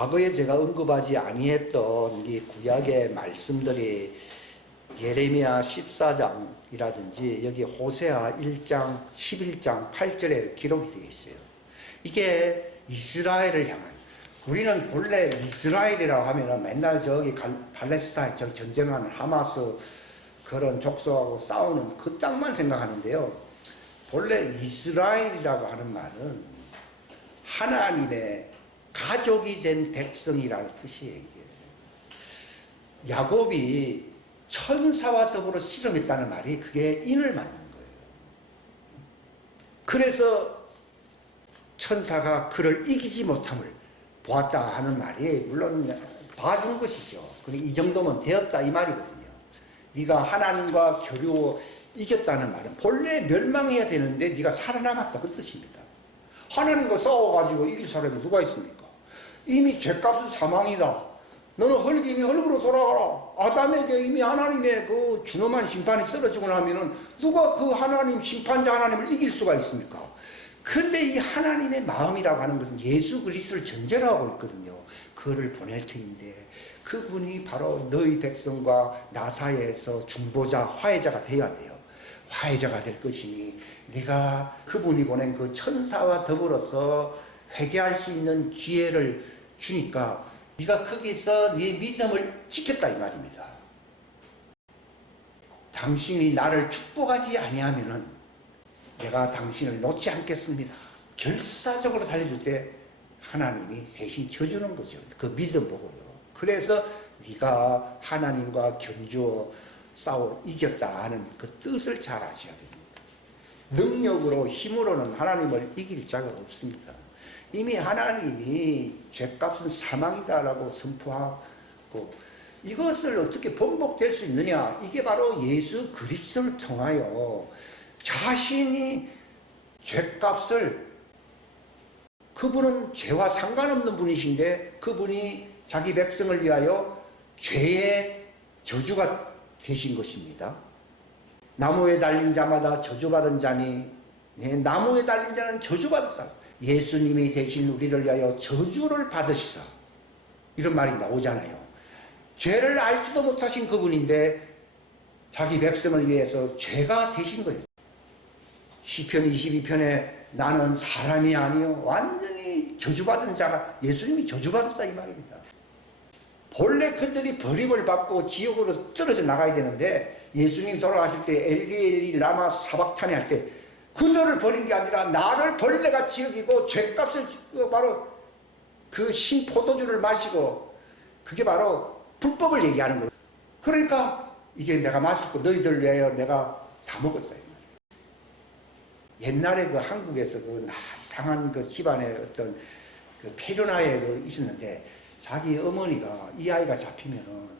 과거에 제가 언급하지 아니했던 이 구약의 말씀들이 예레미야 14장이라든지 여기 호세아 1장 11장 8절에 기록이 되어 있어요. 이게 이스라엘을 향한, 우리는 본래 이스라엘이라고 하면은 맨날 저기 팔레스타인 저기 전쟁하는 하마스 그런 족속하고 싸우는 그 땅만 생각하는데요. 본래 이스라엘이라고 하는 말은 하나님의 가족이 된 백성이라는 뜻이에요. 이게. 야곱이 천사와 더불어 씨름했다는 말이 그게 인을 맞는 거예요. 그래서 천사가 그를 이기지 못함을 보았다 하는 말이 물론 봐준 것이죠. 이 정도면 되었다 이 말이거든요. 네가 하나님과 겨루어 이겼다는 말은 본래 멸망해야 되는데 네가 살아남았다 그 뜻입니다. 하나님과 싸워가지고 이길 사람이 누가 있습니까? 이미 죄값은 사망이다. 너는 이미 흙으로 돌아가라. 아담에게 이미 하나님의 그 준엄한 심판이 떨어지고 나면은 누가 그 하나님 심판자 하나님을 이길 수가 있습니까? 근데 이 하나님의 마음이라고 하는 것은 예수 그리스도를 전제로 하고 있거든요. 그를 보낼 터인데 그분이 바로 너희 백성과 나 사이에서 중보자, 화해자가 되어야 돼요. 화해자가 될 것이니 네가 그분이 보낸 그 천사와 더불어서 회개할 수 있는 기회를 주니까 네가 거기서 네 믿음을 지켰다 이 말입니다. 당신이 나를 축복하지 아니하면은 내가 당신을 놓지 않겠습니다. 결사적으로 살려줄 때 하나님이 대신 져주는 거죠. 그 믿음 보고요. 그래서 네가 하나님과 견주어 싸워 이겼다 하는 그 뜻을 잘 아셔야 됩니다. 능력으로 힘으로는 하나님을 이길 자가 없습니다. 이미 하나님이 죄값은 사망이다라고 선포하고 이것을 어떻게 번복될 수 있느냐? 이게 바로 예수 그리스도를 통하여 자신이 죄값을, 그분은 죄와 상관없는 분이신데 그분이 자기 백성을 위하여 죄의 저주가 되신 것입니다. 나무에 달린 자마다 저주받은 자니, 나무에 달린 자는 저주받았다. 예수님이 대신 우리를 위하여 저주를 받으시사, 이런 말이 나오잖아요. 죄를 알지도 못하신 그분인데 자기 백성을 위해서 죄가 되신 거예요. 시편 22편에 나는 사람이 아니요 완전히 저주받은 자가, 예수님이 저주받았다 이 말입니다. 본래 그들이 버림을 받고 지옥으로 떨어져 나가야 되는데 예수님 돌아가실 때 엘리 엘리 라마 사박타니 할 때 그들을 버린 게 아니라 나를 벌레같이 여기고 죄값을 바로 그 신포도주를 마시고, 그게 바로 불법을 얘기하는 거예요. 그러니까 이제 내가 마시고 너희들 위하여 내가 다 먹었어요. 옛날에 그 한국에서 그 이상한 그 집안에 어떤 그 폐륜아에 그 있었는데 자기 어머니가 이 아이가 잡히면은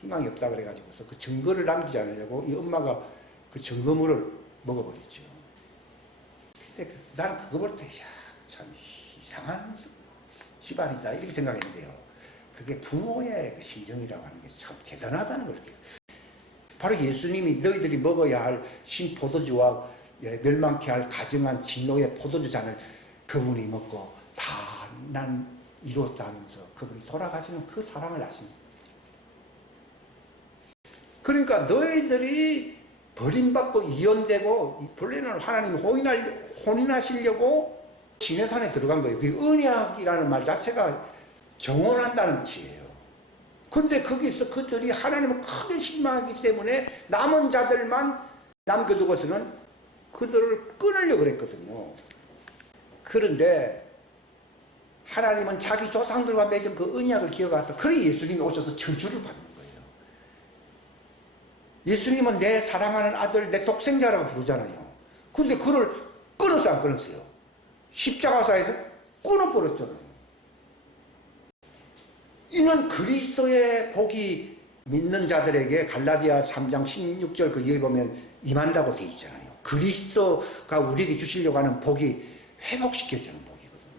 희망이 없다 그래가지고서 그 증거를 남기지 않으려고 이 엄마가 그 증거물을 먹어버렸죠. 근데 나는 그거 볼 때 참 이상한 집안이다 이렇게 생각했는데요. 그게 부모의 심정이라고 하는 게 참 대단하다는 걸 느껴요. 바로 예수님이 너희들이 먹어야 할 신포도주와 멸망케 할 가증한 진노의 포도주 잔을 그분이 먹고 다 난 이루었다 하면서 그분이 돌아가시는 그 사랑을 아십니다. 그러니까 너희들이 버림받고 이혼되고 본래는 하나님 혼인하시려고 시내산에 들어간 거예요. 그 언약이라는 말 자체가 정혼한다는 뜻이에요. 근데 거기서 그들이 하나님을 크게 실망하기 때문에 남은 자들만 남겨두고서는 그들을 끊으려고 그랬거든요. 그런데 하나님은 자기 조상들과 맺은 그 언약을 기억해서 그래 예수님이 오셔서 저주를 받는 거예요. 예수님은 내 사랑하는 아들, 내 독생자라고 부르잖아요. 그런데 그를 끊었어 안 끊었어요? 십자가사에서 끊어버렸잖아요. 이는 그리스도의 복이 믿는 자들에게 갈라디아 3장 16절 그 여기 보면 임한다고 되어 있잖아요. 그리스도가 우리에게 주시려고 하는 복이 회복시켜주는 복이거든요.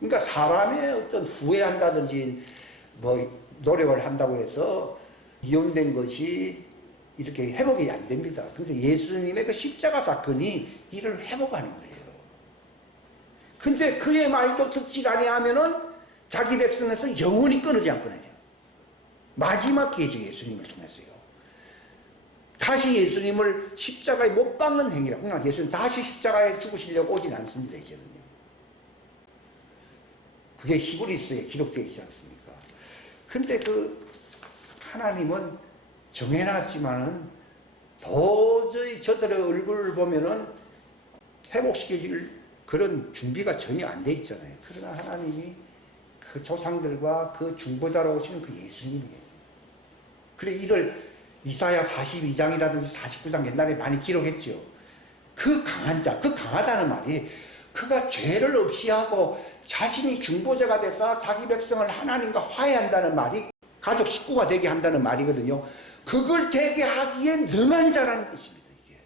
그러니까 사람의 어떤 후회한다든지 뭐 노력을 한다고 해서 이혼된 것이 이렇게 회복이 안 됩니다. 그래서 예수님의 그 십자가 사건이 이를 회복하는 거예요. 근데 그의 말도 듣지 아니하면은 자기 백성에서 영원히 끊어지 않거든요. 마지막 기회죠, 예수님을 통해서요. 다시 예수님을 십자가에 못 박는 행위라고. 그러나 예수님 다시 십자가에 죽으시려고 오진 않습니다, 이제는요. 그게 히브리서에 기록되어 있지 않습니까? 근데 그 하나님은 정해놨지만은 도저히 저들의 얼굴을 보면은 회복시켜줄 그런 준비가 전혀 안 돼 있잖아요. 그러나 하나님이 그 조상들과 그 중보자로 오시는 그 예수님이에요. 그래 이를 이사야 42장이라든지 49장 옛날에 많이 기록했죠. 그 강한 자, 그 강하다는 말이 그가 죄를 없이 하고 자신이 중보자가 돼서 자기 백성을 하나님과 화해한다는 말이 가족 식구가 되게 한다는 말이거든요. 그걸 되게 하기에 능한 자라는 뜻입니다. 이게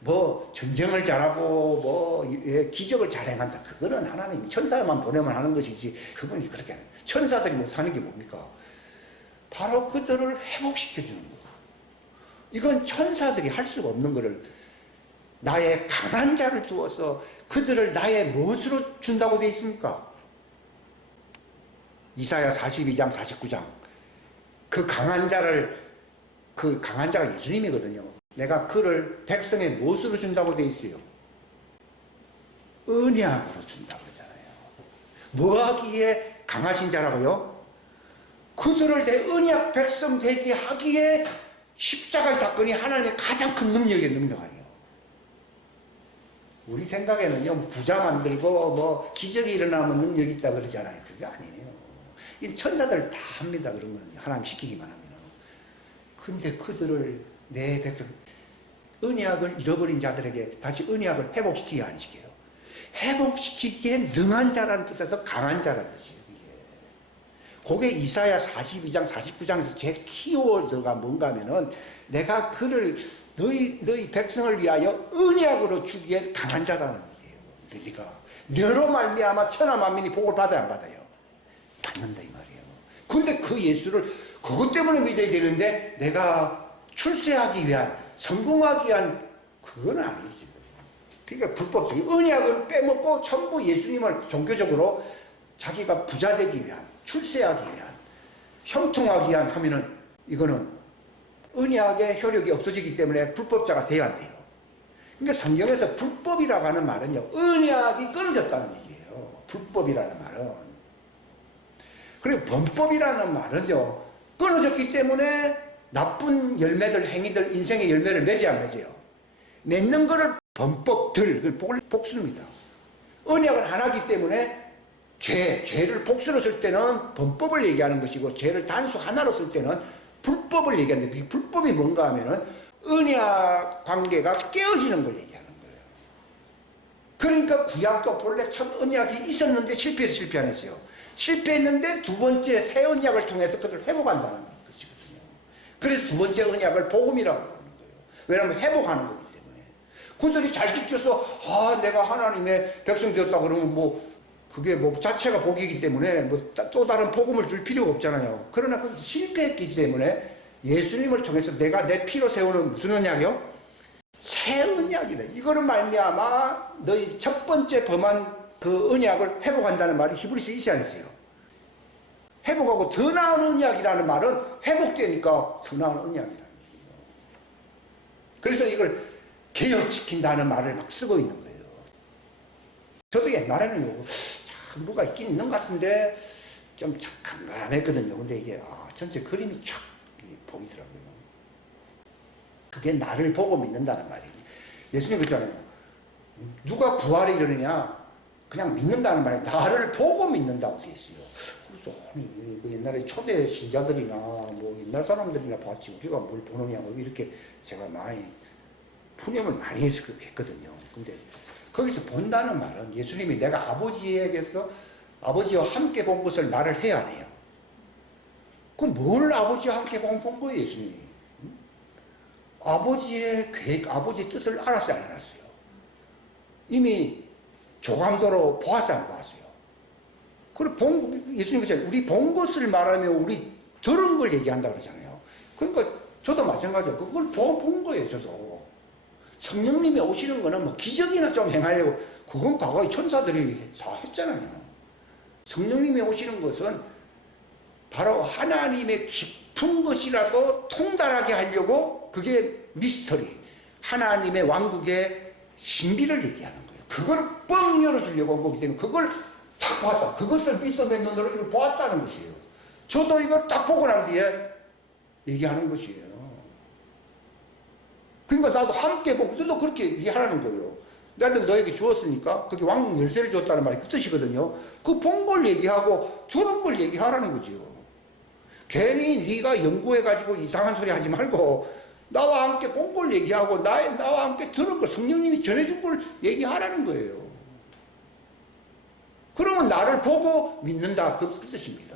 뭐 전쟁을 잘하고 뭐 기적을 잘 행한다. 그거는 하나님이 천사만 보내면 하는 것이지 그분이 그렇게 하는 거예요. 천사들이 못하는 게 뭡니까? 바로 그들을 회복시켜주는 거예요. 이건 천사들이 할 수가 없는 거를 나의 강한 자를 두어서 그들을 나의 무엇으로 준다고 되어 있습니까? 이사야 42장 49장 그 강한 자가 예수님이거든요. 내가 그를 백성의 무엇으로 준다고 되어 있어요? 언약으로 준다고 그러잖아요. 뭐 하기에 강하신 자라고요? 그들을 내 언약 백성 되게 하기에 십자가의 사건이 하나님의 가장 큰 능력의 능력 아니에요. 우리 생각에는요, 부자 만들고 뭐 기적이 일어나면 능력이 있다 그러잖아요. 그게 아니에요. 이 천사들 다 합니다. 그런 거는 하나님 시키기만 하면. 근데 그들을 내 백성 언약을 잃어버린 자들에게 다시 언약을 회복시키게 안 시켜요. 회복시키기에 능한 자라는 뜻에서 강한 자라는 뜻이에요. 그게 이사야 42장 49장에서 제일 키워드가 뭔가 하면은 내가 그를 너희 백성을 위하여 언약으로 주기에 강한 자라는 얘기예요. 네가 너로 말미암아 천하 만민이 복을 받아야 안 받아요? 받는다 이 말이에요. 근데 그 예수를 그것 때문에 믿어야 되는데 내가 출세하기 위한 성공하기 위한 그건 아니지. 그러니까 불법적인 언약은 빼먹고 전부 예수님을 종교적으로 자기가 부자 되기 위한 출세하기 위한 형통하기 위한 하면은 이거는 언약의 효력이 없어지기 때문에 불법자가 돼야 안 돼요. 그러니까 성경에서 불법이라고 하는 말은요, 언약이 끊어졌다는 얘기예요. 불법이라는 말은. 그리고 범법이라는 말은요, 끊어졌기 때문에 나쁜 열매들, 행위들, 인생의 열매를 맺어야 안 맺어요. 맺는 거를 범법들, 복수입니다. 언약은 하나이기 때문에 죄를 복수로 쓸 때는 범법을 얘기하는 것이고, 죄를 단수 하나로 쓸 때는 불법을 얘기하는데, 그 불법이 뭔가 하면은 언약 관계가 깨어지는 걸 얘기하는 거예요. 그러니까 구약도 본래 첫 언약이 있었는데 실패해서 안 했어요. 실패했는데 두 번째 새 언약을 통해서 그것을 회복한다는 것이거든요. 그래서 두 번째 언약을 복음이라고 하는 거예요. 왜냐하면 회복하는 거기 때문에. 그들이 잘 지켜서 내가 하나님의 백성 되었다 그러면 그게 자체가 복이기 때문에 또 다른 복음을 줄 필요가 없잖아요. 그러나 그것이 실패했기 때문에 예수님을 통해서 내가 내 피로 세우는 무슨 언약이요? 새 언약이래. 이거를 말미암아 너희 첫 번째 범한 그 언약을 회복한다는 말이 히브리서 있지 않았어요? 회복하고 더 나은 언약이라는 말은 회복되니까 더 나은 언약이라는 얘기예요. 그래서 이걸 개혁시킨다는 말을 막 쓰고 있는 거예요. 저도 옛날에는 뭐가 있긴 있는 것 같은데 좀 간간했거든요. 근데 이게 전체 그림이 쫙 보이더라고요. 그게 나를 보고 믿는다는 말이에요. 예수님 그랬잖아요. 누가 부활을 이루느냐? 그냥 믿는다는 말이 나를 보고 믿는다고 되어 있어요. 그래서 그 옛날에 초대 신자들이나 옛날 사람들이나 봤지 우리가 뭘 보느냐 이렇게 제가 많이 푸념을 많이 해서 그렇게 했거든요. 근데 거기서 본다는 말은 예수님이 내가 아버지에게서 아버지와 함께 본 것을 말을 해야 안 해요. 그럼 뭘 아버지와 함께 본 거예요, 예수님이? 아버지의 계획, 아버지의 뜻을 알았어요, 안 알았어요? 이미 조감도로 보았어요, 안 보았어요? 그리고 예수님 그랬잖아요. 우리 본 것을 말하면 우리 들은 걸 얘기한다 그러잖아요. 그러니까 저도 마찬가지예요. 그걸 본 거예요, 저도. 성령님이 오시는 거는 뭐 기적이나 좀 행하려고, 그건 과거의 천사들이 다 했잖아요. 성령님이 오시는 것은 바로 하나님의 깊은 것이라도 통달하게 하려고, 그게 미스터리, 하나님의 왕국의 신비를 얘기하는 거예요. 그걸 뻥 열어주려고 한 거기 때문에 그걸 딱 보았다. 그것을 믿음의 눈으로 이걸 보았다는 것이에요. 저도 이걸 딱 보고 난 뒤에 얘기하는 것이에요. 그러니까 나도 함께 보고 너도 그렇게 얘기하라는 거예요. 나는 너에게 주었으니까, 그게 왕국 열쇠를 줬다는 말이 그 뜻이거든요. 그 본 걸 얘기하고 들은 걸 얘기하라는 거죠. 괜히 네가 연구해가지고 이상한 소리 하지 말고 나와 함께 본 걸 얘기하고 나와 함께 들은 걸, 성령님이 전해준 걸 얘기하라는 거예요. 그러면 나를 보고 믿는다, 그 뜻입니다.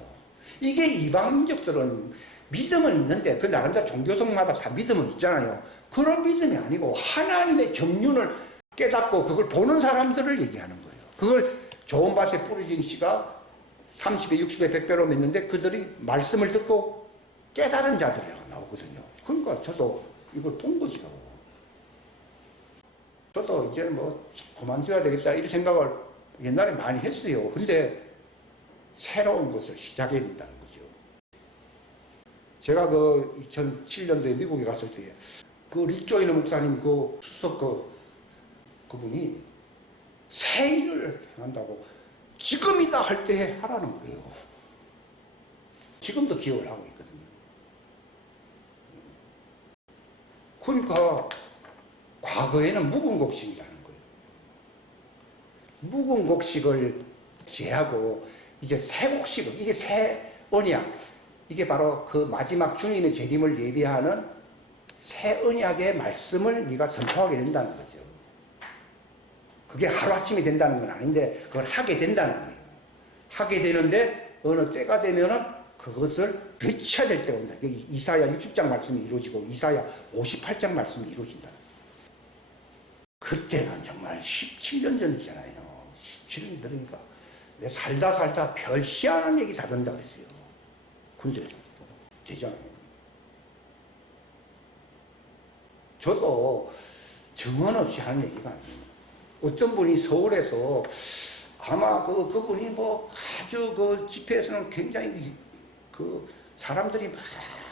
이게 이방 민족들은 믿음은 있는데 그 나름대로 종교성마다 다 믿음은 있잖아요. 그런 믿음이 아니고 하나님의 경륜을 깨닫고 그걸 보는 사람들을 얘기하는 거예요. 그걸 좋은 밭에 뿌려진 씨가 30배, 60배, 100배로 맺는데 그들이 말씀을 듣고 깨달은 자들이라고 나오거든요. 그러니까 저도 이걸 본 거죠. 저도 이제 뭐 그만둬야 되겠다 이런 생각을 옛날에 많이 했어요. 근데 새로운 것을 시작해야 된다는 거죠. 제가 그 2007년도에 미국에 갔을 때 그 릭조이너 목사님 그 수석 그분이 새 일을 행한다고 지금이다 할 때 하라는 거예요. 지금도 기억을 하고 있거든요. 그러니까 과거에는 묵은 곡식이라는 거예요. 묵은 곡식을 제하고 이제 새 곡식을, 이게 새 언약, 이게 바로 그 마지막 주님의 재림을 예비하는 새 언약의 말씀을 네가 선포하게 된다는 거죠. 그게 하루아침이 된다는 건 아닌데 그걸 하게 된다는 거예요. 하게 되는데 어느 때가 되면은 그것을 외쳐야 될 때가 온다. 이사야 60장 말씀이 이루어지고 이사야 58장 말씀이 이루어진다. 그때는 정말 17년 전이잖아요. 17년 전이니까 내 살다 별 희한한 얘기 다 된다 그랬어요. 근데 되잖아요. 저도 정원 없이 하는 얘기가 아니에요. 어떤 분이 서울에서 아마 그분이 뭐 아주 그 집회에서는 굉장히 그 사람들이 막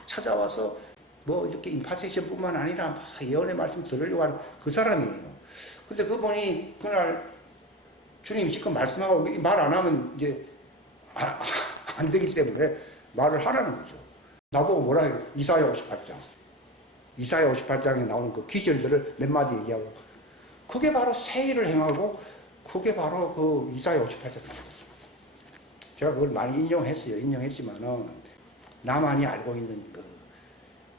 찾아와서 뭐 이렇게 임파테이션뿐만 아니라 막 예언의 말씀 들으려고 하는 그 사람이에요. 근데 그분이 그날 주님 실컷 말씀하고 말 안 하면 이제 안 되기 때문에 말을 하라는 거죠. 나보고 뭐라 해요? 이사야 58장. 이사야 58장에 나오는 그 기절들을 몇 마디 얘기하고, 그게 바로 새 일을 행하고 그게 바로 그 이사야 58장입니다. 제가 그걸 많이 인용했어요. 인용했지만은 나만이 알고 있는 그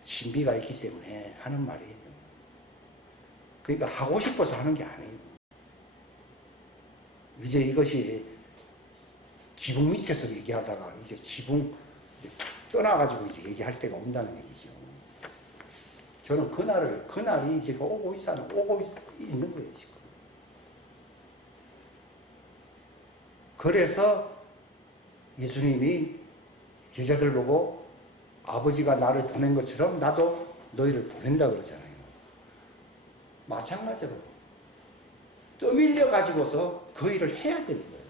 신비가 있기 때문에 하는 말이에요. 그러니까 하고 싶어서 하는 게 아니에요. 이제 이것이 지붕 밑에서 얘기하다가 이제 지붕 떠나가지고 이제 얘기할 때가 온다는 얘기죠. 저는 그날이 지금 오고 있는 거예요, 지금. 그래서 예수님이 제자들 보고 아버지가 나를 보낸 것처럼 나도 너희를 보낸다 그러잖아요. 마찬가지로 떠밀려 가지고서 그 일을 해야 되는 거예요.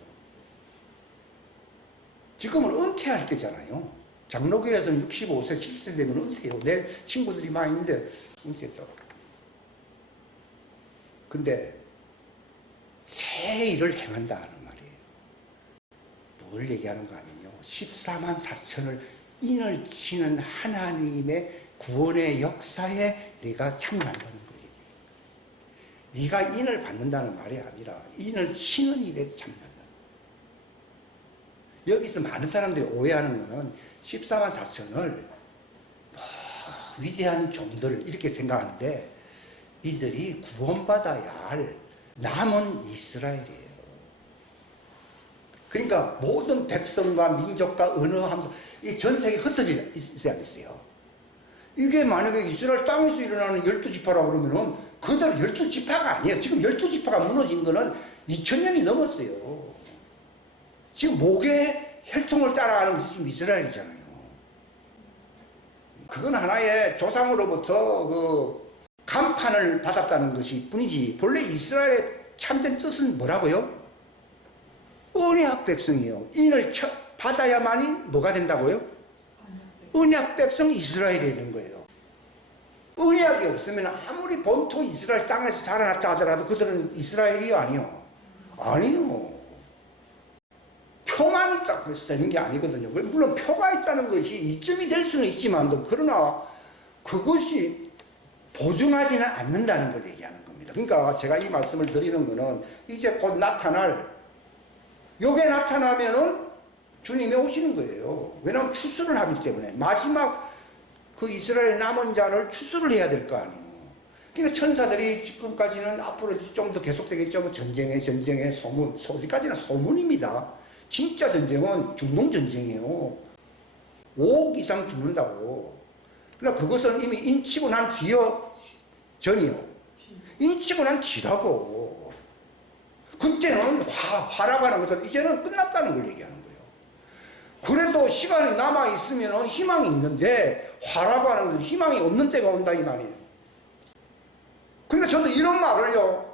지금은 은퇴할 때잖아요. 장로교에서는 65세, 70세 되면 은퇴해요. 내 친구들이 많이 있는데 은퇴했어. 근데 새 일을 행한다는 말이에요. 뭘 얘기하는 거 아니면요. 14만 4천을 인을 치는 하나님의 구원의 역사에 네가 참여한다는 거예요. 네가 인을 받는다는 말이 아니라 인을 치는 일에 참여한다. 여기서 많은 사람들이 오해하는 것은 14만 4천을 위대한 종들 이렇게 생각하는데 이들이 구원받아야 할 남은 이스라엘이에요. 그러니까 모든 백성과 민족과 언어하면서 이 전 세계에 흩어져 있어야 됐어요. 이게 만약에 이스라엘 땅에서 일어나는 12지파라고 그러면은 그대로 12지파가 아니에요. 지금 12지파가 무너진 거는 2000년이 넘었어요. 지금 목에 혈통을 따라가는 것이 지금 이스라엘이잖아요. 그건 하나의 조상으로부터 그 간판을 받았다는 것이 뿐이지 본래 이스라엘의 참된 뜻은 뭐라고요? 언약 백성이요. 인을 받아야만이 뭐가 된다고요? 언약 백성 이스라엘이 되는 거예요. 언약이 없으면 아무리 본토 이스라엘 땅에서 자라났다 하더라도 그들은 이스라엘이 아니요. 아니요. 표만 있다고 해서 되는 게 아니거든요. 물론 표가 있다는 것이 이점이 될 수는 있지만 그러나 그것이 보증하지는 않는다는 걸 얘기하는 겁니다. 그러니까 제가 이 말씀을 드리는 것은 이제 곧 나타날 요게 나타나면은 주님이 오시는 거예요. 왜냐하면 추수를 하기 때문에 마지막 그 이스라엘 남은 자를 추수를 해야 될 거 아니에요. 그러니까 천사들이 지금까지는 앞으로 좀 더 계속되겠죠. 전쟁에 소문, 어디까지나 소문입니다. 진짜 전쟁은 중동전쟁이에요. 5억 이상 죽는다고. 그러나 그것은 이미 인치고 난 뒤여 전이요. 인치고 난 뒤라고. 그때는 화라고 것은 이제는 끝났다는 걸 얘기하는 거예요. 그래도 시간이 남아있으면 희망이 있는데 화라고 하는 것은 희망이 없는 때가 온다 이 말이에요. 그러니까 저도 이런 말을요.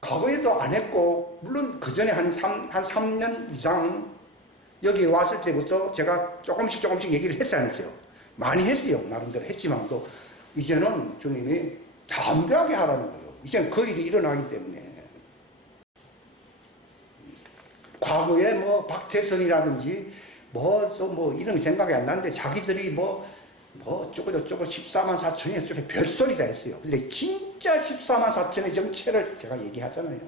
과거에도 안 했고 물론 그 전에 한 3년 이상 여기 왔을 때부터 제가 조금씩 얘기를 했어요 안 했어요? 많이 했어요. 나름대로 했지만 또 이제는 주님이 담대하게 하라는 거예요. 이제는 그 일이 일어나기 때문에 과거에 뭐 박태선이라든지 또 이름이 생각이 안 나는데 자기들이 저거 14만 4천이 저게 별소리 다 했어요. 근데 진짜 14만 4천의 정체를 제가 얘기하잖아요.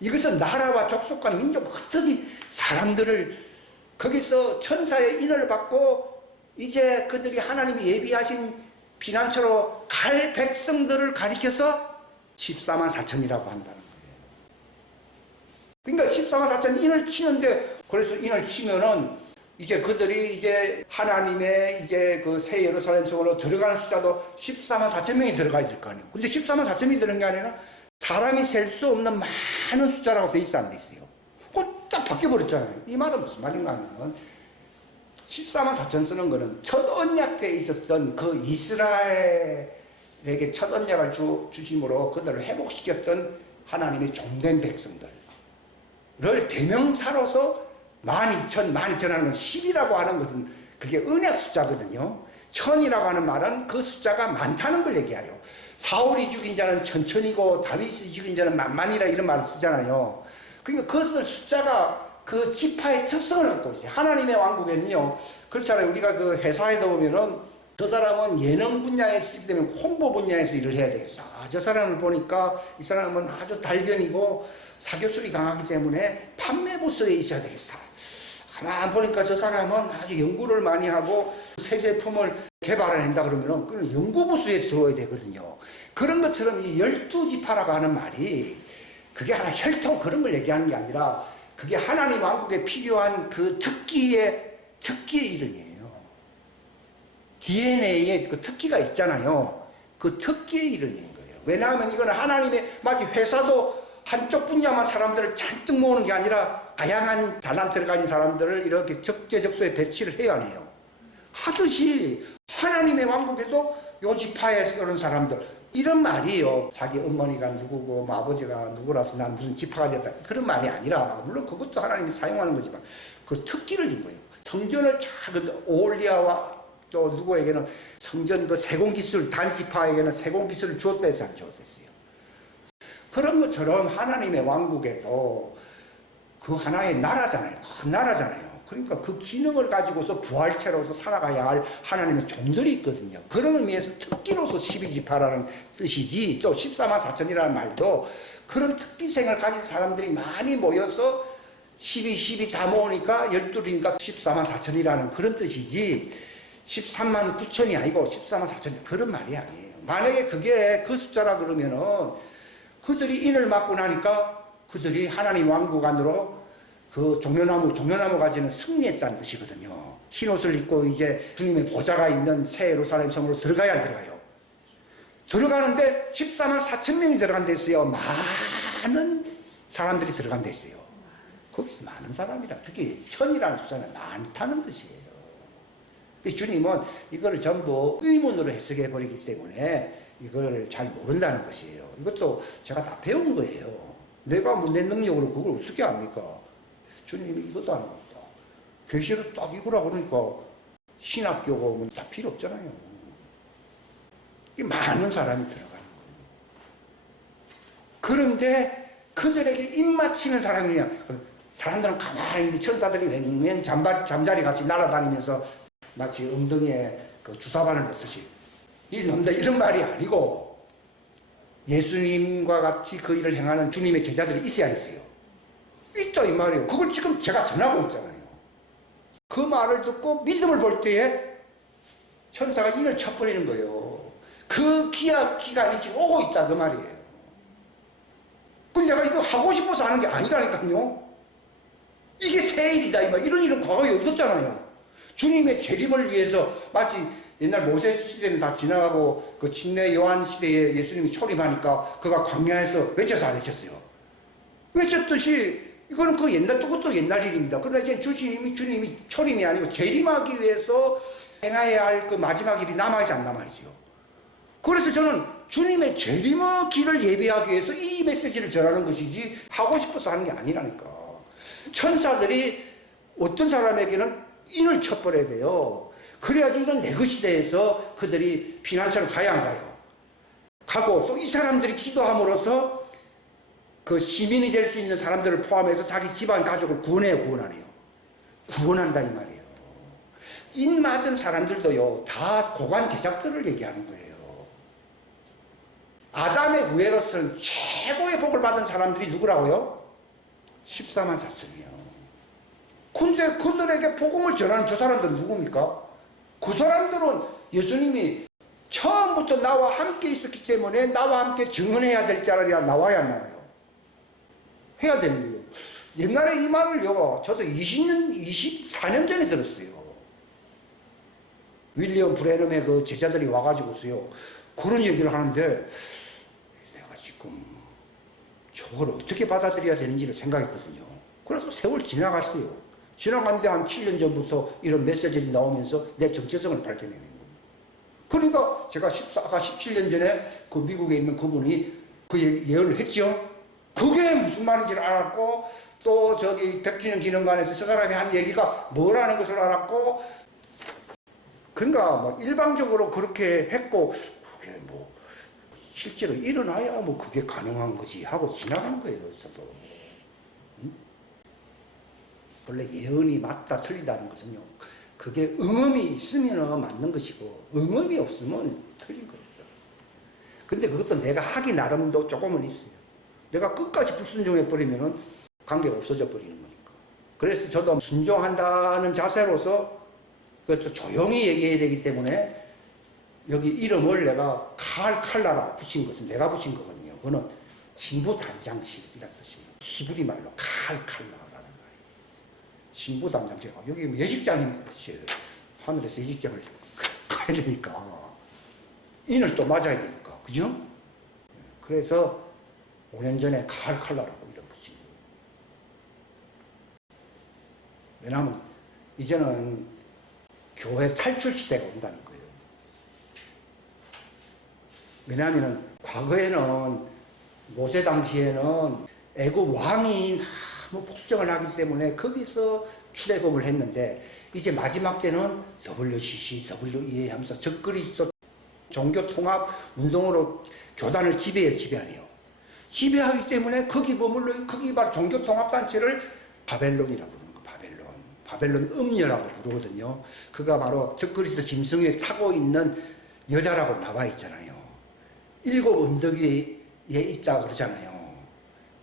이것은 나라와 족속과 민족 흩어진 사람들을 거기서 천사의 인을 받고 이제 그들이 하나님이 예비하신 피난처로 갈 백성들을 가리켜서 14만 4천이라고 한다는 거예요. 그러니까 14만 4천 인을 치는데 그래서 인을 치면은 이제 그들이 이제 하나님의 이제 그 새 예루살렘 속으로 들어가는 숫자도 14만 4천 명이 들어가야 될 거 아니에요. 근데 14만 4천 명이 되는 게 아니라 사람이 셀 수 없는 많은 숫자라고 돼 있어 안 돼 있어요. 그거 딱 바뀌어버렸잖아요. 이 말은 무슨 말인가 하면 14만 4천 쓰는 거는 첫 언약 때 있었던 그 이스라엘에게 첫 언약을 주심으로 그들을 회복시켰던 하나님의 종된 백성들을 대명사로서 12,000 하는 건 10이라고 하는 것은 그게 언약 숫자거든요. 1000이라고 하는 말은 그 숫자가 많다는 걸 얘기해요. 사울이 죽인 자는 1000이고 다윗이 죽인 자는 만만이라 이런 말을 쓰잖아요. 그러니까 그것은 숫자가 그 지파의 특성을 갖고 있어요. 하나님의 왕국에는요. 그렇잖아요. 우리가 그 회사에도 보면은 저 사람은 예능 분야에서 있기 때문에 홍보 분야에서 일을 해야 되겠다. 저 사람을 보니까 이 사람은 아주 달변이고 사교술이 강하기 때문에 판매 부서에 있어야 되겠다. 가만 보니까 저 사람은 아주 연구를 많이 하고 새 제품을 개발해낸다 그러면은 그건 연구부서에 들어야 되거든요. 그런 것처럼 이 12지파라고 하는 말이 그게 하나 혈통 그런 걸 얘기하는 게 아니라 그게 하나님 왕국에 필요한 그 특기의 이름이에요. DNA에 그 특기가 있잖아요. 그 특기의 이름인 거예요. 왜냐하면 이거는 하나님의 마치 회사도 한쪽 분야만 사람들을 잔뜩 모으는 게 아니라 다양한 달란트를 가진 사람들을 이렇게 적재적소에 배치를 해야 해요. 하듯이 하나님의 왕국에도 요 지파에 그런 사람들 이런 말이에요. 자기 어머니가 누구고 아버지가 누구라서 난 무슨 지파가 됐다 그런 말이 아니라 물론 그것도 하나님이 사용하는 거지만 그 특기를 준 거예요. 성전을 오올리아와 또 누구에게는 성전 그 세공기술 단지파에게는 세공기술을 주었다 해서 안 주었어요. 그런 것처럼 하나님의 왕국에도 그 하나의 나라잖아요. 큰 나라잖아요. 그러니까 그 기능을 가지고서 부활체로서 살아가야 할 하나님의 종들이 있거든요. 그런 의미에서 특기로서 12지파라는 뜻이지 또 14만 4천이라는 말도 그런 특기생을 가진 사람들이 많이 모여서 12 다 모으니까 12이니까 14만 4천이라는 그런 뜻이지 13만 9천이 아니고 14만 4천 그런 말이 아니에요. 만약에 그게 그 숫자라 그러면은 그들이 인을 맞고 나니까 그들이 하나님 왕국 안으로 그 종려나무 가지는 승리했다는 뜻이거든요. 흰옷을 입고 이제 주님의 보좌가 있는 새 예루살렘 성으로 들어가야 안 들어가요. 들어가는데 14만 4천 명이 들어간 데 있어요. 많은 사람들이 들어간 데 있어요. 거기서 많은 사람이라 그게 1000이라는 숫자는 많다는 뜻이에요. 주님은 이거를 전부 의문으로 해석해 버리기 때문에 이걸 잘 모른다는 것이에요. 이것도 제가 다 배운 거예요. 내가 뭐 내 능력으로 그걸 어떻게 합니까? 주님이 이것도 안 합니다. 계시를 딱 읽으라 그러니까 신학교고 다 필요 없잖아요. 많은 사람이 들어가는 거예요. 그런데 그들에게 입맞히는 사람이냐? 사람들은 가만히 천사들이 맹맹 잠자리 같이 날아다니면서 마치 엉덩이에 그 주사바늘 넣듯이 이런 말이 아니고 예수님과 같이 그 일을 행하는 주님의 제자들이 있어야 했어요. 있다 이 말이에요. 그걸 지금 제가 전하고 있잖아요. 그 말을 듣고 믿음을 볼 때에 천사가 인을 쳐버리는 거예요. 그 기간이 지금 오고 있다 그 말이에요. 근데 내가 이거 하고 싶어서 하는 게 아니라니까요. 이게 새 일이다 이 말. 이런 일은 과거에 없었잖아요. 주님의 재림을 위해서 마치 옛날 모세 시대는 다 지나가고 그 침례 요한 시대에 예수님이 초림하니까 그가 광야에서 외쳐서 안 외쳤어요. 외쳤듯이 이거는 그 옛날 그것도 옛날 일입니다. 그러나 이제 주님이 초림이 아니고 재림하기 위해서 행해야 할 그 마지막 일이 남아있어 안 남아있어요. 그래서 저는 주님의 재림의 길을 예배하기 위해서 이 메시지를 전하는 것이지 하고 싶어서 하는 게 아니라니까. 천사들이 어떤 사람에게는 인을 쳐버려야 돼요. 그래야지 이런 내그 시대에서 그들이 피난처를 가야 안 가요. 가고 또 이 사람들이 기도함으로써 그 시민이 될 수 있는 사람들을 포함해서 자기 집안 가족을 구원하네요. 구원한다 이 말이에요. 인 맞은 사람들도요 다 고관 계작들을 얘기하는 거예요. 아담의 후예로서는 최고의 복을 받은 사람들이 누구라고요? 14만 4천이요. 근데 그들에게 복음을 전하는 저 사람들은 누굽니까? 그 사람들은 예수님이 처음부터 나와 함께 있었기 때문에 나와 함께 증언해야 될 자리에 나와야 안 나와요. 해야 되는 거예요. 옛날에 이 말을요, 저도 24년 전에 들었어요. 윌리엄 브레넘의 그 제자들이 와가지고서요, 그런 얘기를 하는데, 내가 지금 저걸 어떻게 받아들여야 되는지를 생각했거든요. 그래서 세월 지나갔어요. 지나갔는데 한 7년 전부터 이런 메시지들이 나오면서 내 정체성을 발견해낸 거예요. 그러니까 제가 아까 17년 전에 그 미국에 있는 그분이 그 예언을 했죠. 그게 무슨 말인지를 알았고, 또 저기 백주년 기념관에서 저 사람이 한 얘기가 뭐라는 것을 알았고, 그러니까 뭐 일방적으로 그렇게 했고, 그게 뭐 실제로 일어나야 뭐 그게 가능한 거지 하고 지나간 거예요. 저도. 원래 예언이 맞다 틀리다는 것은요, 그게 응음이 있으면 맞는 것이고 응음이 없으면 틀린 거예요. 근데 그것도 내가 하기 나름도 조금은 있어요. 내가 끝까지 불순종해버리면 관계가 없어져 버리는 거니까. 그래서 저도 순종한다는 자세로서 그것도 조용히 얘기해야 되기 때문에 여기 이름을 내가 칼라라 붙인 것은 내가 붙인 거거든요. 그거는 신부단장식이라는 뜻이에요. 히브리 말로 칼라라는 말이에요. 신부단장식. 여기 예식장님 뜻이에요. 하늘에서 예식장을 가야 되니까. 인을 또 맞아야 되니까. 그죠? 그래서 5년 전에 칼라라고 이름 붙인 거예요. 왜냐하면 이제는 교회 탈출 시대가 온다는 거예요. 왜냐하면 과거에는 모세 당시에는 애굽 왕이 너무 폭정을 하기 때문에 거기서 출애굽을 했는데 이제 마지막 때는 WCC, WEA 하면서 적그리스도 종교 통합 운동으로 교단을 지배하네요. 지배하기 때문에 거기 머물러 거기 바로 종교 통합 단체를 바벨론이라고 부르는 거. 바벨론 음녀라고 부르거든요. 그가 바로 적그리스도 짐승에 타고 있는 여자라고 나와 있잖아요. 7 언덕 위에 있다 그러잖아요.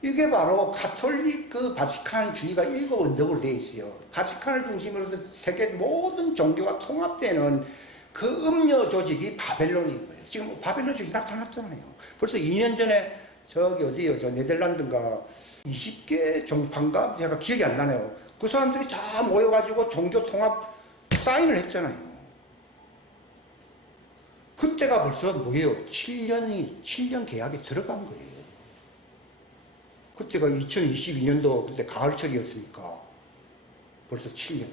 이게 바로 가톨릭 그 바티칸주의가 7 언덕으로 되어 있어요. 바티칸을 중심으로 해서 세계 모든 종교가 통합되는 그 음녀 조직이 바벨론인 거예요. 지금 바벨론 조직이 나타났잖아요. 벌써 2년 전에 저기 어디요? 저 네덜란드인가 20개 종파인가? 제가 기억이 안 나네요. 그 사람들이 다 모여가지고 종교 통합 사인을 했잖아요. 그때가 벌써 뭐예요? 7년 계약이 들어간 거예요. 그때가 2022년도 그때 가을철이었으니까 벌써 7년.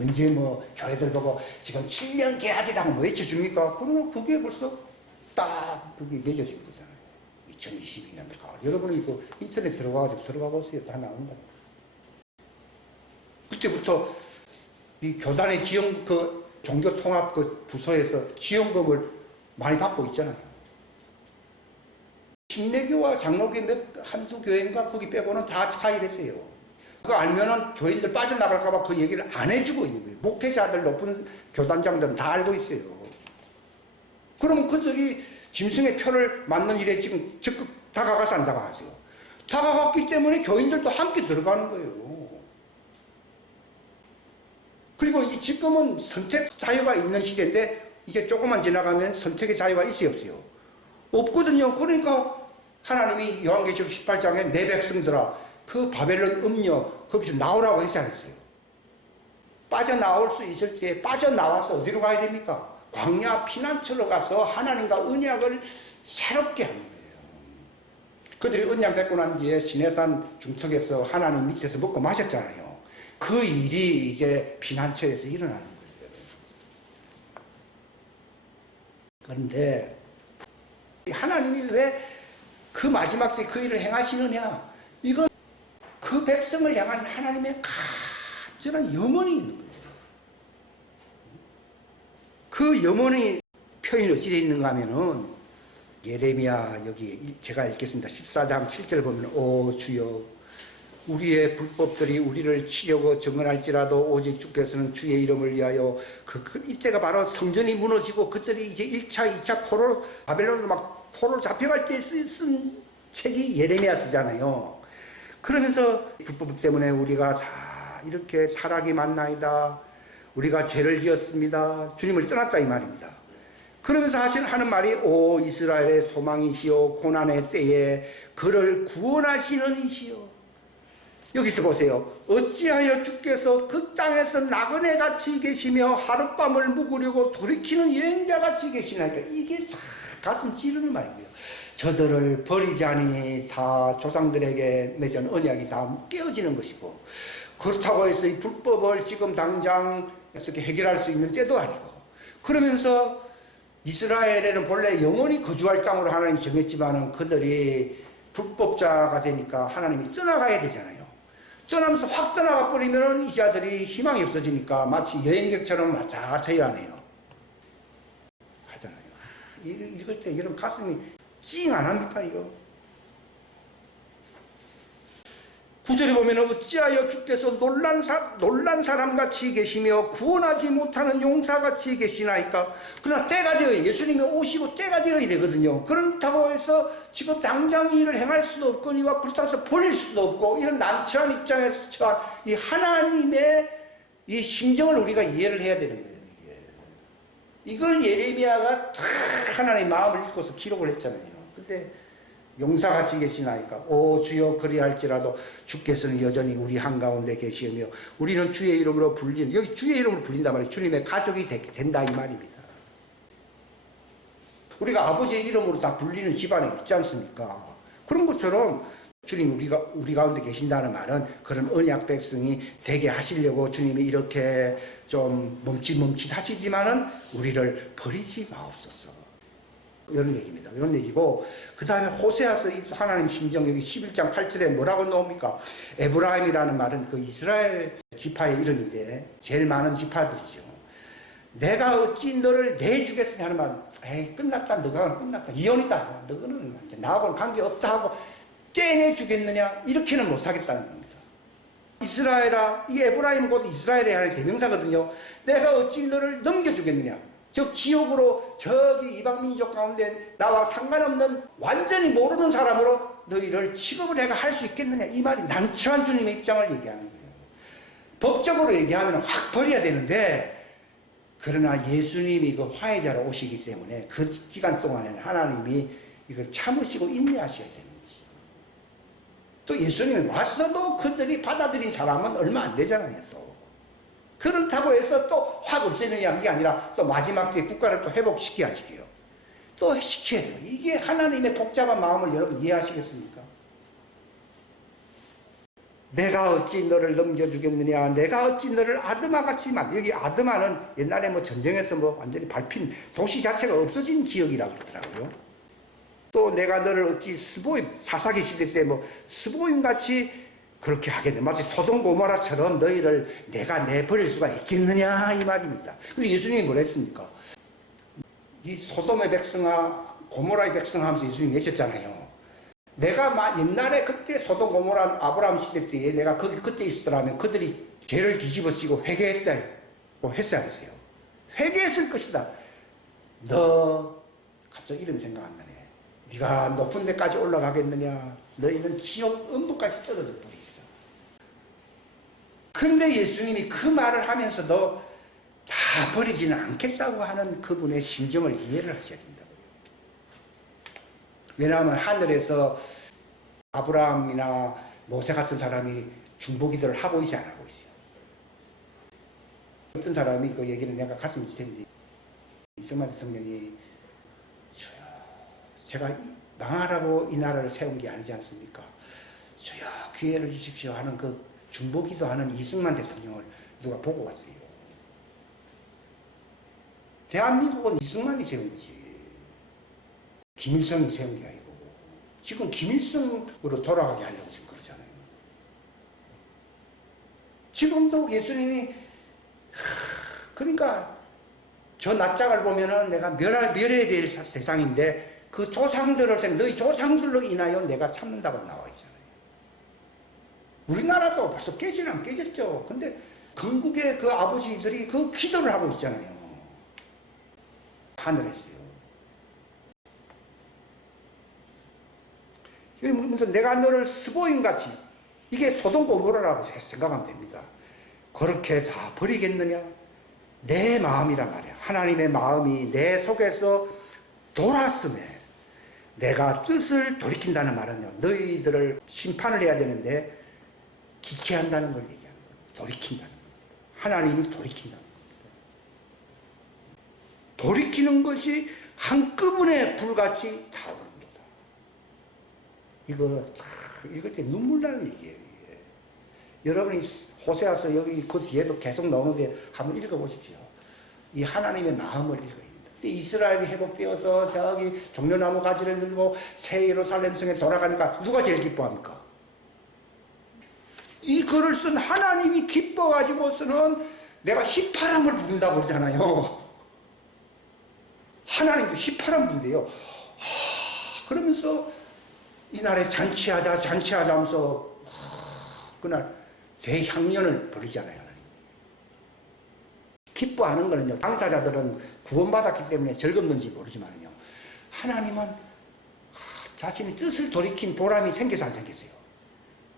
언제 뭐 교회들 보고 지금 7년 계약이라고 뭐 외쳐줍니까? 그러면 그게 벌써 딱 그게 맺어진 거잖아요. 2022년 가을. 여러분이 그 인터넷 들어가 보세요. 다 나온다. 그때부터 이 교단의 지원 그 종교통합 그 부서에서 지원금을 많이 받고 있잖아요. 침례교와 장로교 한두 교회인가 거기 빼고는 다 가입했어요. 그거 알면은 교인들 빠져나갈까봐 그 얘기를 안 해주고 있는 거예요. 목회자들 높은 교단장들은 다 알고 있어요. 그러면 그들이 짐승의 표를 맞는 일에 지금 적극 다가가서 안 다가가세요. 다가갔기 때문에 교인들도 함께 들어가는 거예요. 그리고 지금은 선택 자유가 있는 시대인데 이제 조금만 지나가면 선택의 자유가 있어요, 없어요? 없거든요. 그러니까 하나님이 요한계시록 18장에 내 백성들아 그 바벨론 음녀 거기서 나오라고 했지 않았어요? 빠져나올 수 있을 때 빠져나와서 어디로 가야 됩니까? 광야 피난처로 가서 하나님과 언약을 새롭게 하는 거예요. 그들이 언약 맺고 난 뒤에 시내산 중턱에서 하나님 밑에서 먹고 마셨잖아요. 그 일이 이제 피난처에서 일어나는 거예요. 그런데 하나님이 왜 그 마지막 때 그 일을 행하시느냐? 이건 그 백성을 향한 하나님의 간절한 염원이 있는 거예요. 그 염원의 표현이 어찌 되어 있는가 하면은 예레미야 여기 제가 읽겠습니다. 14장 7절 보면 오 주여 우리의 불법들이 우리를 치려고 정언할지라도 오직 주께서는 주의 이름을 위하여 이때가 바로 성전이 무너지고 그들이 이제 1차 2차 포로 바벨론으로 막 포로 잡혀갈 때 쓴 책이 예레미야서잖아요. 그러면서 불법 때문에 우리가 다 이렇게 타락이 많나이다. 우리가 죄를 지었습니다. 주님을 떠났다 이 말입니다. 그러면서 하는 말이 오 이스라엘의 소망이시오 고난의 때에 그를 구원하시는 이시오. 여기서 보세요. 어찌하여 주께서 그 땅에서 나그네같이 계시며 하룻밤을 묵으려고 돌이키는 여행자같이 계시나이까. 이게 참 가슴 찌르는 말이고요. 저들을 버리자니 다 조상들에게 맺은 언약이 다 깨어지는 것이고 그렇다고 해서 이 불법을 지금 당장 어떻게 해결할 수 있는 때도 아니고 그러면서 이스라엘에는 본래 영원히 거주할 땅으로 하나님이 정했지만은 그들이 불법자가 되니까 하나님이 떠나가야 되잖아요. 떠나면서 확 떠나가 버리면 이 자들이 희망이 없어지니까 마치 여행객처럼 왔다 갔다 해야 하네요. 하잖아요. 읽을 때 여러분 가슴이 찡 안 합니까 이거? 9절에 보면 어찌하여 주께서 놀란 사람같이 계시며 구원하지 못하는 용사같이 계시나이까. 그러나 때가 되어야 예수님이 오시고 때가 되어야 되거든요. 그렇다고 해서 지금 당장 일을 행할 수도 없거니와 그렇다고 해서 버릴 수도 없고 이런 난처한 입장에서 처한 이 하나님의 이 심정을 우리가 이해를 해야 되는 거예요. 이걸 예레미야가 다 하나님의 마음을 읽고서 기록을 했잖아요. 근데 용사같이 계시나이까. 오 주여 그리할지라도 주께서는 여전히 우리 한가운데 계시며 우리는 주의 이름으로 불리는 여기 주의 이름으로 불린단 말이에요. 주님의 가족이 된다 이 말입니다. 우리가 아버지의 이름으로 다 불리는 집안에 있지 않습니까? 그런 것처럼 주님 우리 가운데 계신다는 말은 그런 언약 백성이 되게 하시려고 주님이 이렇게 좀 멈칫멈칫 하시지만은 우리를 버리지 마옵소서. 이런 얘기입니다. 이런 얘기고 그 다음에 호세아서 하나님 심정 여기 11장 8절에 뭐라고 나옵니까? 에브라임이라는 말은 그 이스라엘 지파의 이름인데 제일 많은 지파들이죠. 내가 어찌 너를 내주겠으냐 하는 말, 에이 끝났다 너가 끝났다 이혼이다 너는 나하고는 관계없다 하고 떼내주겠느냐 이렇게는 못하겠다는 겁니다. 이스라엘아 이 에브라임은 곧 이스라엘의 하나의 대명사거든요. 내가 어찌 너를 넘겨주겠느냐 즉 지옥으로 저기 이방민족 가운데 나와 상관없는 완전히 모르는 사람으로 너희를 취급을 내가 할 수 있겠느냐 이 말이 난처한 주님의 입장을 얘기하는 거예요. 법적으로 얘기하면 확 버려야 되는데 그러나 예수님이 그 화해자로 오시기 때문에 그 기간 동안에는 하나님이 이걸 참으시고 인내하셔야 되는 거죠. 또 예수님이 왔어도 그들이 받아들인 사람은 얼마 안 되잖아요. 그렇다고 해서 또 확 없애느냐 이게 아니라 또 마지막 때 국가를 또 회복시켜야지요. 또 시켜야 돼요. 이게 하나님의 복잡한 마음을 여러분 이해하시겠습니까? 내가 어찌 너를 넘겨주겠느냐, 내가 어찌 너를 아드마같이 만, 여기 아드마는 옛날에 뭐 전쟁에서 뭐 완전히 밟힌 도시 자체가 없어진 지역이라고 그러더라고요. 또 내가 너를 어찌 스보임, 사사기 시대 때 뭐 스보임 같이 그렇게 하겠네. 마치 소돔 고모라처럼 너희를 내가 내버릴 수가 있겠느냐 이 말입니다. 근데 예수님이 뭐라 했습니까? 이 소돔의 백성아 고모라의 백성 하면서 예수님이 계셨잖아요. 내가 옛날에 그때 소돔 고모라 아브라함 시대 때에 내가 거기 그때 있었더라면 그들이 죄를 뒤집어쓰고 회개했다 했어야 했어요. 회개했을 것이다. 너 갑자기 이름 생각 안 나네. 네가 높은 데까지 올라가겠느냐? 너희는 지옥 음부까지 떨어져 버리리라. 근데 예수님이 그 말을 하면서도 다 버리지는 않겠다고 하는 그분의 심정을 이해를 하셔야 된다고요. 왜냐하면 하늘에서 아브라함이나 모세 같은 사람이 중보기도를 하고 있지 안 하고 있어요. 어떤 사람이 그 얘기를 내가 가슴이 찢는지 이승만 대통령이 주여 제가 망하라고 이 나라를 세운 게 아니지 않습니까? 주여 기회를 주십시오 하는 그 중보기도 하는 이승만 대통령을 누가 보고 왔어요. 대한민국은 이승만이 세운 거지. 김일성이 세운 게 아니고 지금 김일성으로 돌아가게 하려고 지금 그러잖아요. 지금도 예수님이 그러니까 저 낯짝을 보면은 내가 멸해야 될 세상인데 그 조상들을 너희 조상들로 인하여 내가 참는다고 나와 있잖아요. 우리나라도 벌써 깨지는 안 깨졌죠. 근데 건국의 그 아버지들이 그 기도를 하고 있잖아요. 하늘에서요. 그러면서 내가 너를 스보임같이 이게 소돔 고모라라고 생각하면 됩니다. 그렇게 다 버리겠느냐? 내 마음이란 말이야. 하나님의 마음이 내 속에서 돌았음에 내가 뜻을 돌이킨다는 말은요. 너희들을 심판을 해야 되는데 기체한다는 걸 얘기하는 거예요. 돌이킨다는 거예요. 하나님이 돌이킨다는 거예요. 돌이키는 것이 한꺼번에 불같이 타오릅니다. 이거 참 읽을 때 눈물 나는 얘기예요. 이게. 여러분이 호세아서 여기 그 뒤에도 계속 나오는데 한번 읽어보십시오. 이 하나님의 마음을 읽어야 됩니다. 이스라엘이 회복되어서 저기 종려나무 가지를 들고 새 예루살렘 성에 돌아가니까 누가 제일 기뻐합니까? 이 글을 쓴 하나님이 기뻐가지고서는 내가 휘파람을 부른다고 그러잖아요. 하나님도 휘파람 부른대요. 그러면서 이날에 잔치하자 하면서 그날 대향연을 벌이잖아요. 기뻐하는 거는요. 당사자들은 구원받았기 때문에 즐겁는지 모르지만요. 하나님은 자신의 뜻을 돌이킨 보람이 생겨서 안 생겼어요.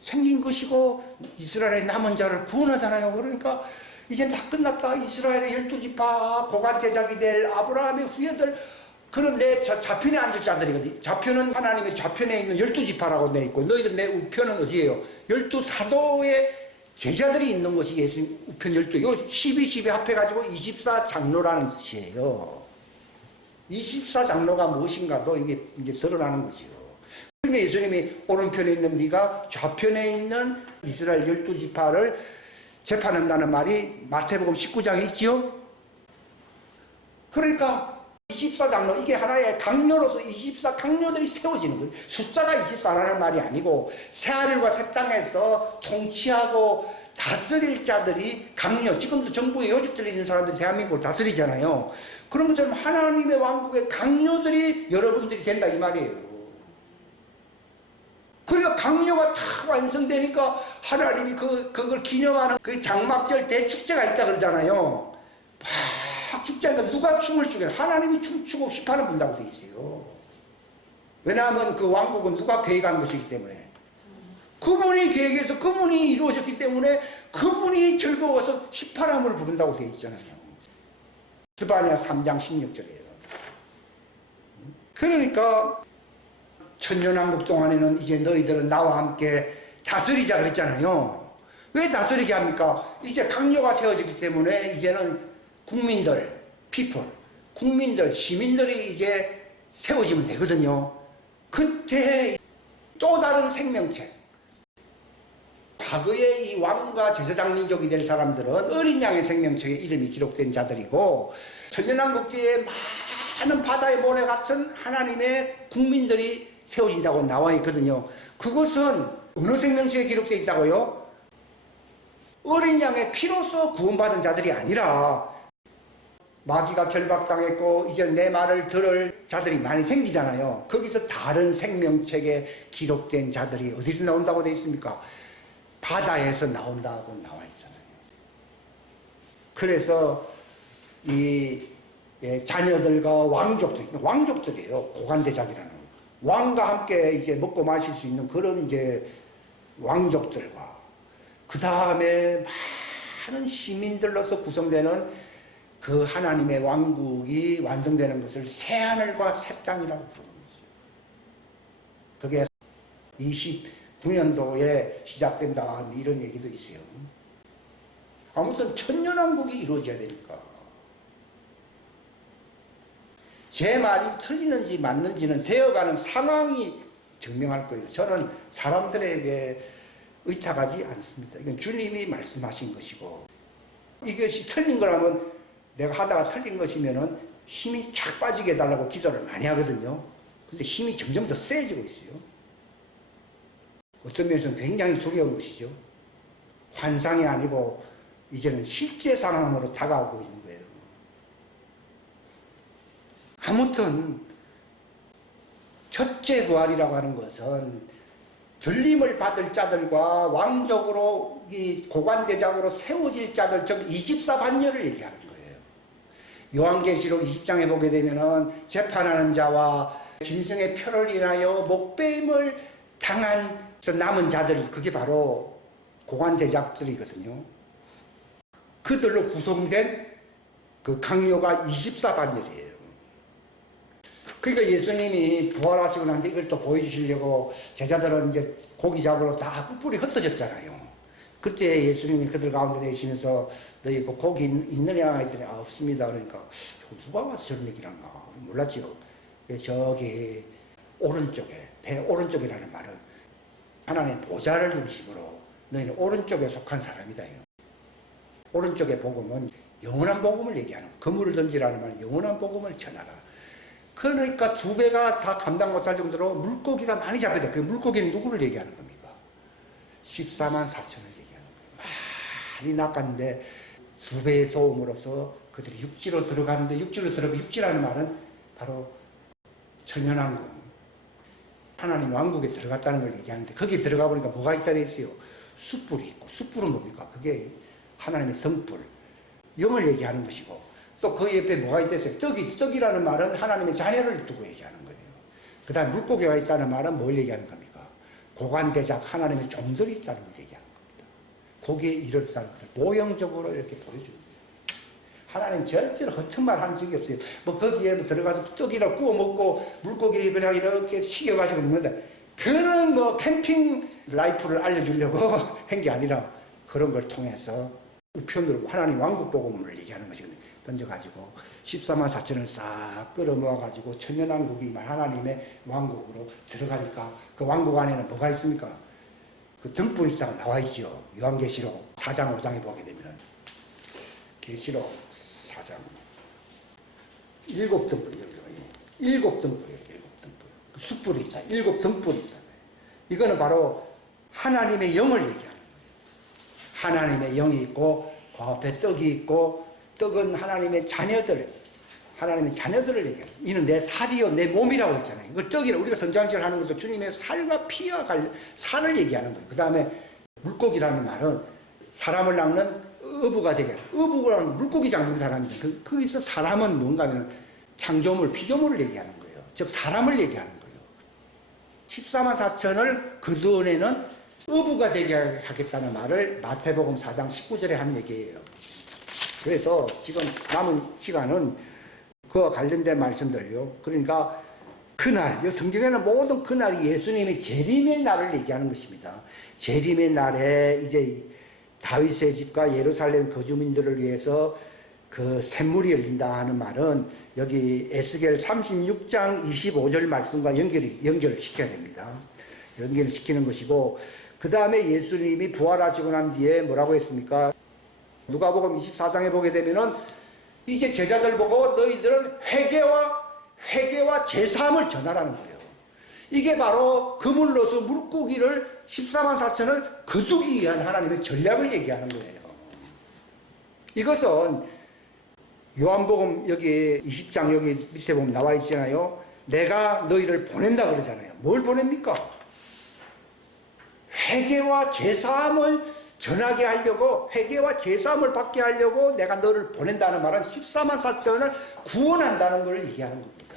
생긴 것이고 이스라엘의 남은 자를 구원하잖아요. 그러니까 이제 다 끝났다. 이스라엘의 12지파 고관대작이 될 아브라함의 후예들 그런데 좌편에 앉을 자들이거든요. 좌편은 하나님의 좌편에 있는 12지파라고 돼 있고 너희들 내 우편은 어디예요? 12사도의 제자들이 있는 것이 예수님 우편 12. 요 12 합해가지고 24장로라는 뜻이에요. 24장로가 무엇인가도 이게 이제 드러나는 거지요. 그러니까 예수님이 오른편에 있는 네가 좌편에 있는 이스라엘 12지파를 재판한다는 말이 마태복음 19장에 있지요. 그러니까 24장로 이게 하나의 강요로서 24강요들이 세워지는 거예요. 숫자가 24라는 말이 아니고 새하늘과 새 땅에서 통치하고 다스릴 자들이 강요. 지금도 정부에 요직들이 있는 사람들이 대한민국을 다스리잖아요. 그런 것처럼 하나님의 왕국의 강요들이 여러분들이 된다 이 말이에요. 그러니까 강요가 다 완성되니까 하나님이 그걸 기념하는 그 장막절 대축제가 있다 그러잖아요. 막 축제하니까 누가 춤을 추게 하나님이 춤추고 휘파람 분다고 돼 있어요. 왜냐하면 그 왕국은 누가 계획한 것이기 때문에 그분이 계획해서 그분이 이루어졌기 때문에 그분이 즐거워서 휘파람을 부른다고 돼 있잖아요. 스바냐 3장 16절이에요. 그러니까 천년왕국 동안에는 이제 너희들은 나와 함께 다스리자 그랬잖아요. 왜 다스리게 합니까? 이제 강요가 세워졌기 때문에 이제는 국민들, people, 국민들, 시민들이 이제 세워지면 되거든요. 그때 또 다른 생명체, 과거에 이 왕과 제사장 민족이 될 사람들은 어린 양의 생명책에 이름이 기록된 자들이고, 천년왕국기에 많은 바다의 모래 같은 하나님의 국민들이 세워진다고 나와 있거든요. 그것은 어느 생명책에 기록되어 있다고요? 어린 양의 피로써 구원받은 자들이 아니라, 마귀가 결박당했고 이제 내 말을 들을 자들이 많이 생기잖아요. 거기서 다른 생명책에 기록된 자들이 어디서 나온다고 되어 있습니까? 바다에서 나온다고 나와 있잖아요. 그래서 이 자녀들과 왕족들이에요. 고관대작이라는 왕과 함께 이제 먹고 마실 수 있는 그런 이제 왕족들과, 그 다음에 많은 시민들로서 구성되는 그 하나님의 왕국이 완성되는 것을 새하늘과 새 땅이라고 부르는 거죠. 그게 29년도에 시작된다 이런 얘기도 있어요. 아무튼 천년왕국이 이루어져야 되니까. 제 말이 틀리는지 맞는지는 되어가는 상황이 증명할 거예요. 저는 사람들에게 의탁하지 않습니다. 이건 주님이 말씀하신 것이고, 이것이 틀린 거라면, 내가 하다가 틀린 것이면은 힘이 쫙 빠지게 해달라고 기도를 많이 하거든요. 근데 힘이 점점 더 세지고 있어요. 어떤 면에서는 굉장히 두려운 것이죠. 환상이 아니고 이제는 실제 상황으로 다가오고 있는 거예요. 아무튼 첫째 부활이라고 하는 것은 들림을 받을 자들과 왕족으로 이 고관대작으로 세워질 자들, 즉 24반열을 얘기하는 거예요. 요한계시록 20장에 보게 되면은 재판하는 자와 짐승의 표를 인하여 목배임을 당한서 남은 자들, 그게 바로 고관대작들이거든요. 그들로 구성된 그 강요가 24반열이에요. 그러니까 예수님이 부활하시고 난 뒤에 이걸 또 보여주시려고 제자들은 이제 고기 잡으러 다 뿔뿔이 흩어졌잖아요. 그때 예수님이 그들 가운데 계시면서 너희 고기 있느냐 했더니 없습니다. 그러니까 누가 와서 저런 얘기를 하는가 몰랐죠. 저기 오른쪽에, 배 오른쪽이라는 말은 하나님의 보좌를 중심으로 너희는 오른쪽에 속한 사람이다. 오른쪽의 복음은 영원한 복음을 얘기하는, 그물을 던지라는 말은 영원한 복음을 전하라. 그러니까 두 배가 다 감당 못할 정도로 물고기가 많이 잡혀야 돼. 그 물고기는 누구를 얘기하는 겁니까? 14만 4천을 얘기하는 거예요. 많이 낚았는데 두 배의 소음으로써 그들이 육지로 들어갔는데, 육지라는 말은 바로 천년왕국, 하나님 왕국에 들어갔다는 걸 얘기하는데, 거기에 들어가 보니까 뭐가 있다 돼 있어요? 숯불이 있고, 숯불은 뭡니까? 그게 하나님의 등불, 영을 얘기하는 것이고, 또 그 옆에 뭐가 있겠어요? 떡이라는 말은 하나님의 자녀를 두고 얘기하는 거예요. 그 다음에 물고기가 있다는 말은 뭘 얘기하는 겁니까? 고관대작 하나님의 종들이 있다는 걸 얘기하는 겁니다. 거기에 이렇다는 것을 모형적으로 이렇게 보여주는 거예요. 하나님 절대로 허튼 말 한 적이 없어요. 뭐 거기에 들어가서 떡이라 구워 먹고 물고기 그냥 이렇게 튀겨가지고 먹는데, 그런 뭐 캠핑 라이프를 알려주려고 한 게 아니라 그런 걸 통해서 우편으로 하나님 왕국 복음을 얘기하는 것이거든요. 던져가지고 14만 4천을 싹 끌어모아가지고 천년왕국이 하나님의 왕국으로 들어가니까, 그 왕국 안에는 뭐가 있습니까? 그 등불이 있다고 나와 있죠. 요한계시록 4장 5장에 보게 되면은, 계시록 4장 7등불이에요. 7등불이에요. 그 숯불이 있다. 7등불이 있다. 이거는 바로 하나님의 영을 얘기하는 거예요. 하나님의 영이 있고 그 앞에 떡이 있고, 떡은 하나님의 자녀들을 얘기해요. 이는 내 살이요 내 몸이라고 했잖아요. 이걸 떡이라, 우리가 선장식을 하는 것도 주님의 살과 피와 살을 얘기하는 거예요. 그 다음에 물고기라는 말은 사람을 낚는 어부가 되게, 어부라는 물고기 잡는 사람이죠. 거기서 사람은 뭔가 하면 창조물, 피조물을 얘기하는 거예요. 즉 사람을 얘기하는 거예요. 14만 4천을 거두어내는 어부가 되게 하겠다는 말을 마태복음 4장 19절에 한 얘기예요. 그래서 지금 남은 시간은 그와 관련된 말씀들요. 그러니까 그날, 성경에는 모든 그날이 예수님의 재림의 날을 얘기하는 것입니다. 재림의 날에 이제 다윗의 집과 예루살렘 거주민들을 위해서 그 샘물이 열린다 하는 말은 여기 에스겔 36장 25절 말씀과 연결시켜야 됩니다. 연결시키는 것이고, 그 다음에 예수님이 부활하시고 난 뒤에 뭐라고 했습니까? 누가복음 24장에 보게 되면은 이제 제자들 보고 너희들은 회개와 제사함을 전하라는 거예요. 이게 바로 그물로서 물고기를 14만 4천을 거두기 위한 하나님의 전략을 얘기하는 거예요. 이것은 요한복음 여기 20장 여기 밑에 보면 나와 있잖아요. 내가 너희를 보낸다 그러잖아요. 뭘 보냅니까? 회개와 제사함을 전하게 하려고, 회개와 제사함을 받게 하려고 내가 너를 보낸다는 말은 14만 4천을 구원한다는 걸 얘기하는 겁니다.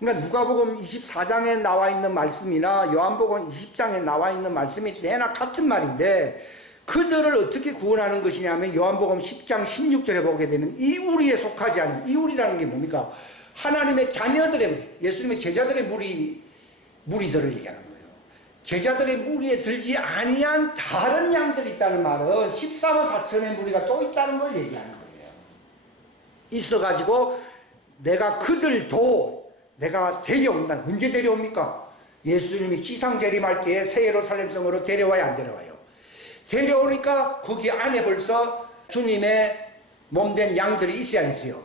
그러니까 누가복음 24장에 나와 있는 말씀이나 요한복음 20장에 나와 있는 말씀이 내나 같은 말인데, 그들을 어떻게 구원하는 것이냐면 요한복음 10장 16절에 보게 되면 이 우리에 속하지 않은, 이 우리라는 게 뭡니까? 하나님의 자녀들의, 예수님의 제자들의 무리들을 얘기하는 거예요. 제자들의 무리에 들지 아니한 다른 양들이 있다는 말은 14만 4천의 무리가 또 있다는 걸 얘기하는 거예요. 있어가지고 내가 그들도 내가 데려온다. 언제 데려옵니까? 예수님이 지상 재림할 때에 새 예루살렘 성으로 데려와야 안 데려와요? 데려오니까 거기 안에 벌써 주님의 몸된 양들이 있어야 안 있어요?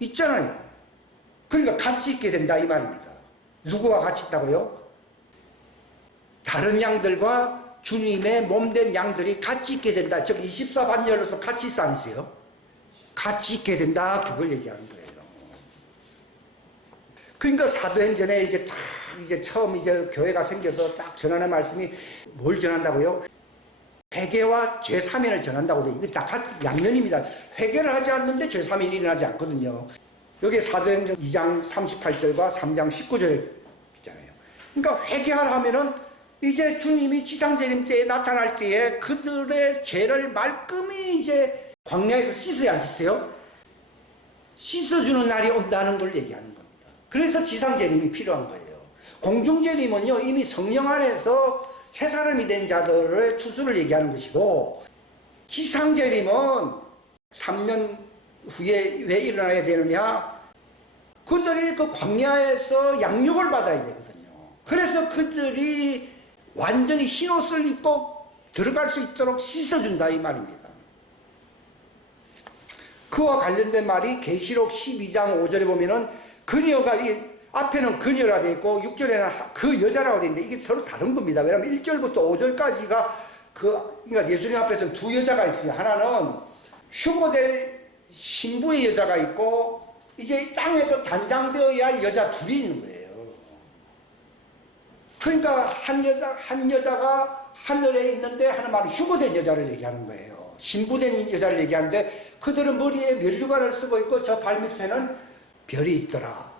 있잖아요. 그러니까 같이 있게 된다 이 말입니다. 누구와 같이 있다고요? 다른 양들과 주님의 몸된 양들이 같이 있게 된다. 즉 24반열로서 같이 있어 안 있어요? 같이 있게 된다. 그걸 얘기하는 거예요. 그러니까 사도행전에 이제 처음 교회가 생겨서 딱 전하는 말씀이 뭘 전한다고요? 회개와 제3일을 전한다고. 이게 다 같이 양면입니다. 회개를 하지 않는데 제3일이 일어나지 않거든요. 여기 사도행전 2장 38절과 3장 19절에 있잖아요. 그러니까 회개하라면은 이제 주님이 지상재림 때에 나타날 때에 그들의 죄를 말끔히 이제 광야에서 씻어야 안 씻어요? 씻어주는 날이 온다는 걸 얘기하는 겁니다. 그래서 지상재림이 필요한 거예요. 공중재림은요, 이미 성령 안에서 새 사람이 된 자들의 추수를 얘기하는 것이고, 지상재림은 3년 후에 왜 일어나야 되느냐? 그들이 그 광야에서 양육을 받아야 되거든요. 그래서 그들이 완전히 흰옷을 입고 들어갈 수 있도록 씻어준다 이 말입니다. 그와 관련된 말이 계시록 12장 5절에 보면은 그녀가, 이 앞에는 그녀라 되어 있고 6절에는 그 여자라고 되어 있는데 이게 서로 다른 겁니다. 왜냐하면 1절부터 5절까지가 그러니까 예수님 앞에서는 두 여자가 있어요. 하나는 휴거될 신부의 여자가 있고 이제 땅에서 단장되어야 할 여자 둘이 있는 거예요. 그러니까 한 여자가 하늘에 있는데 하는 말은 휴거된 여자를 얘기하는 거예요. 신부된 여자를 얘기하는데 그들은 머리에 면류관을 쓰고 있고 저 발밑에는 별이 있더라.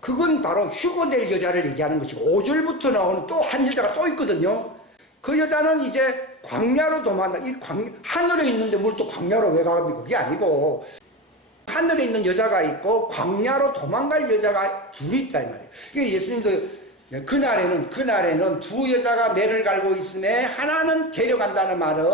그건 바로 휴거될 여자를 얘기하는 것이고 5절부터 나오는 또 한 여자가 또 있거든요. 그 여자는 이제 광야로 도망가. 하늘에 있는데 뭘 또 광야로 왜 가갑니까? 그게 아니고 하늘에 있는 여자가 있고 광야로 도망갈 여자가 둘이 있다 이 말이에요. 이게 예수님도 그날에는 두 여자가 매를 갈고 있음에 하나는 데려간다는 말은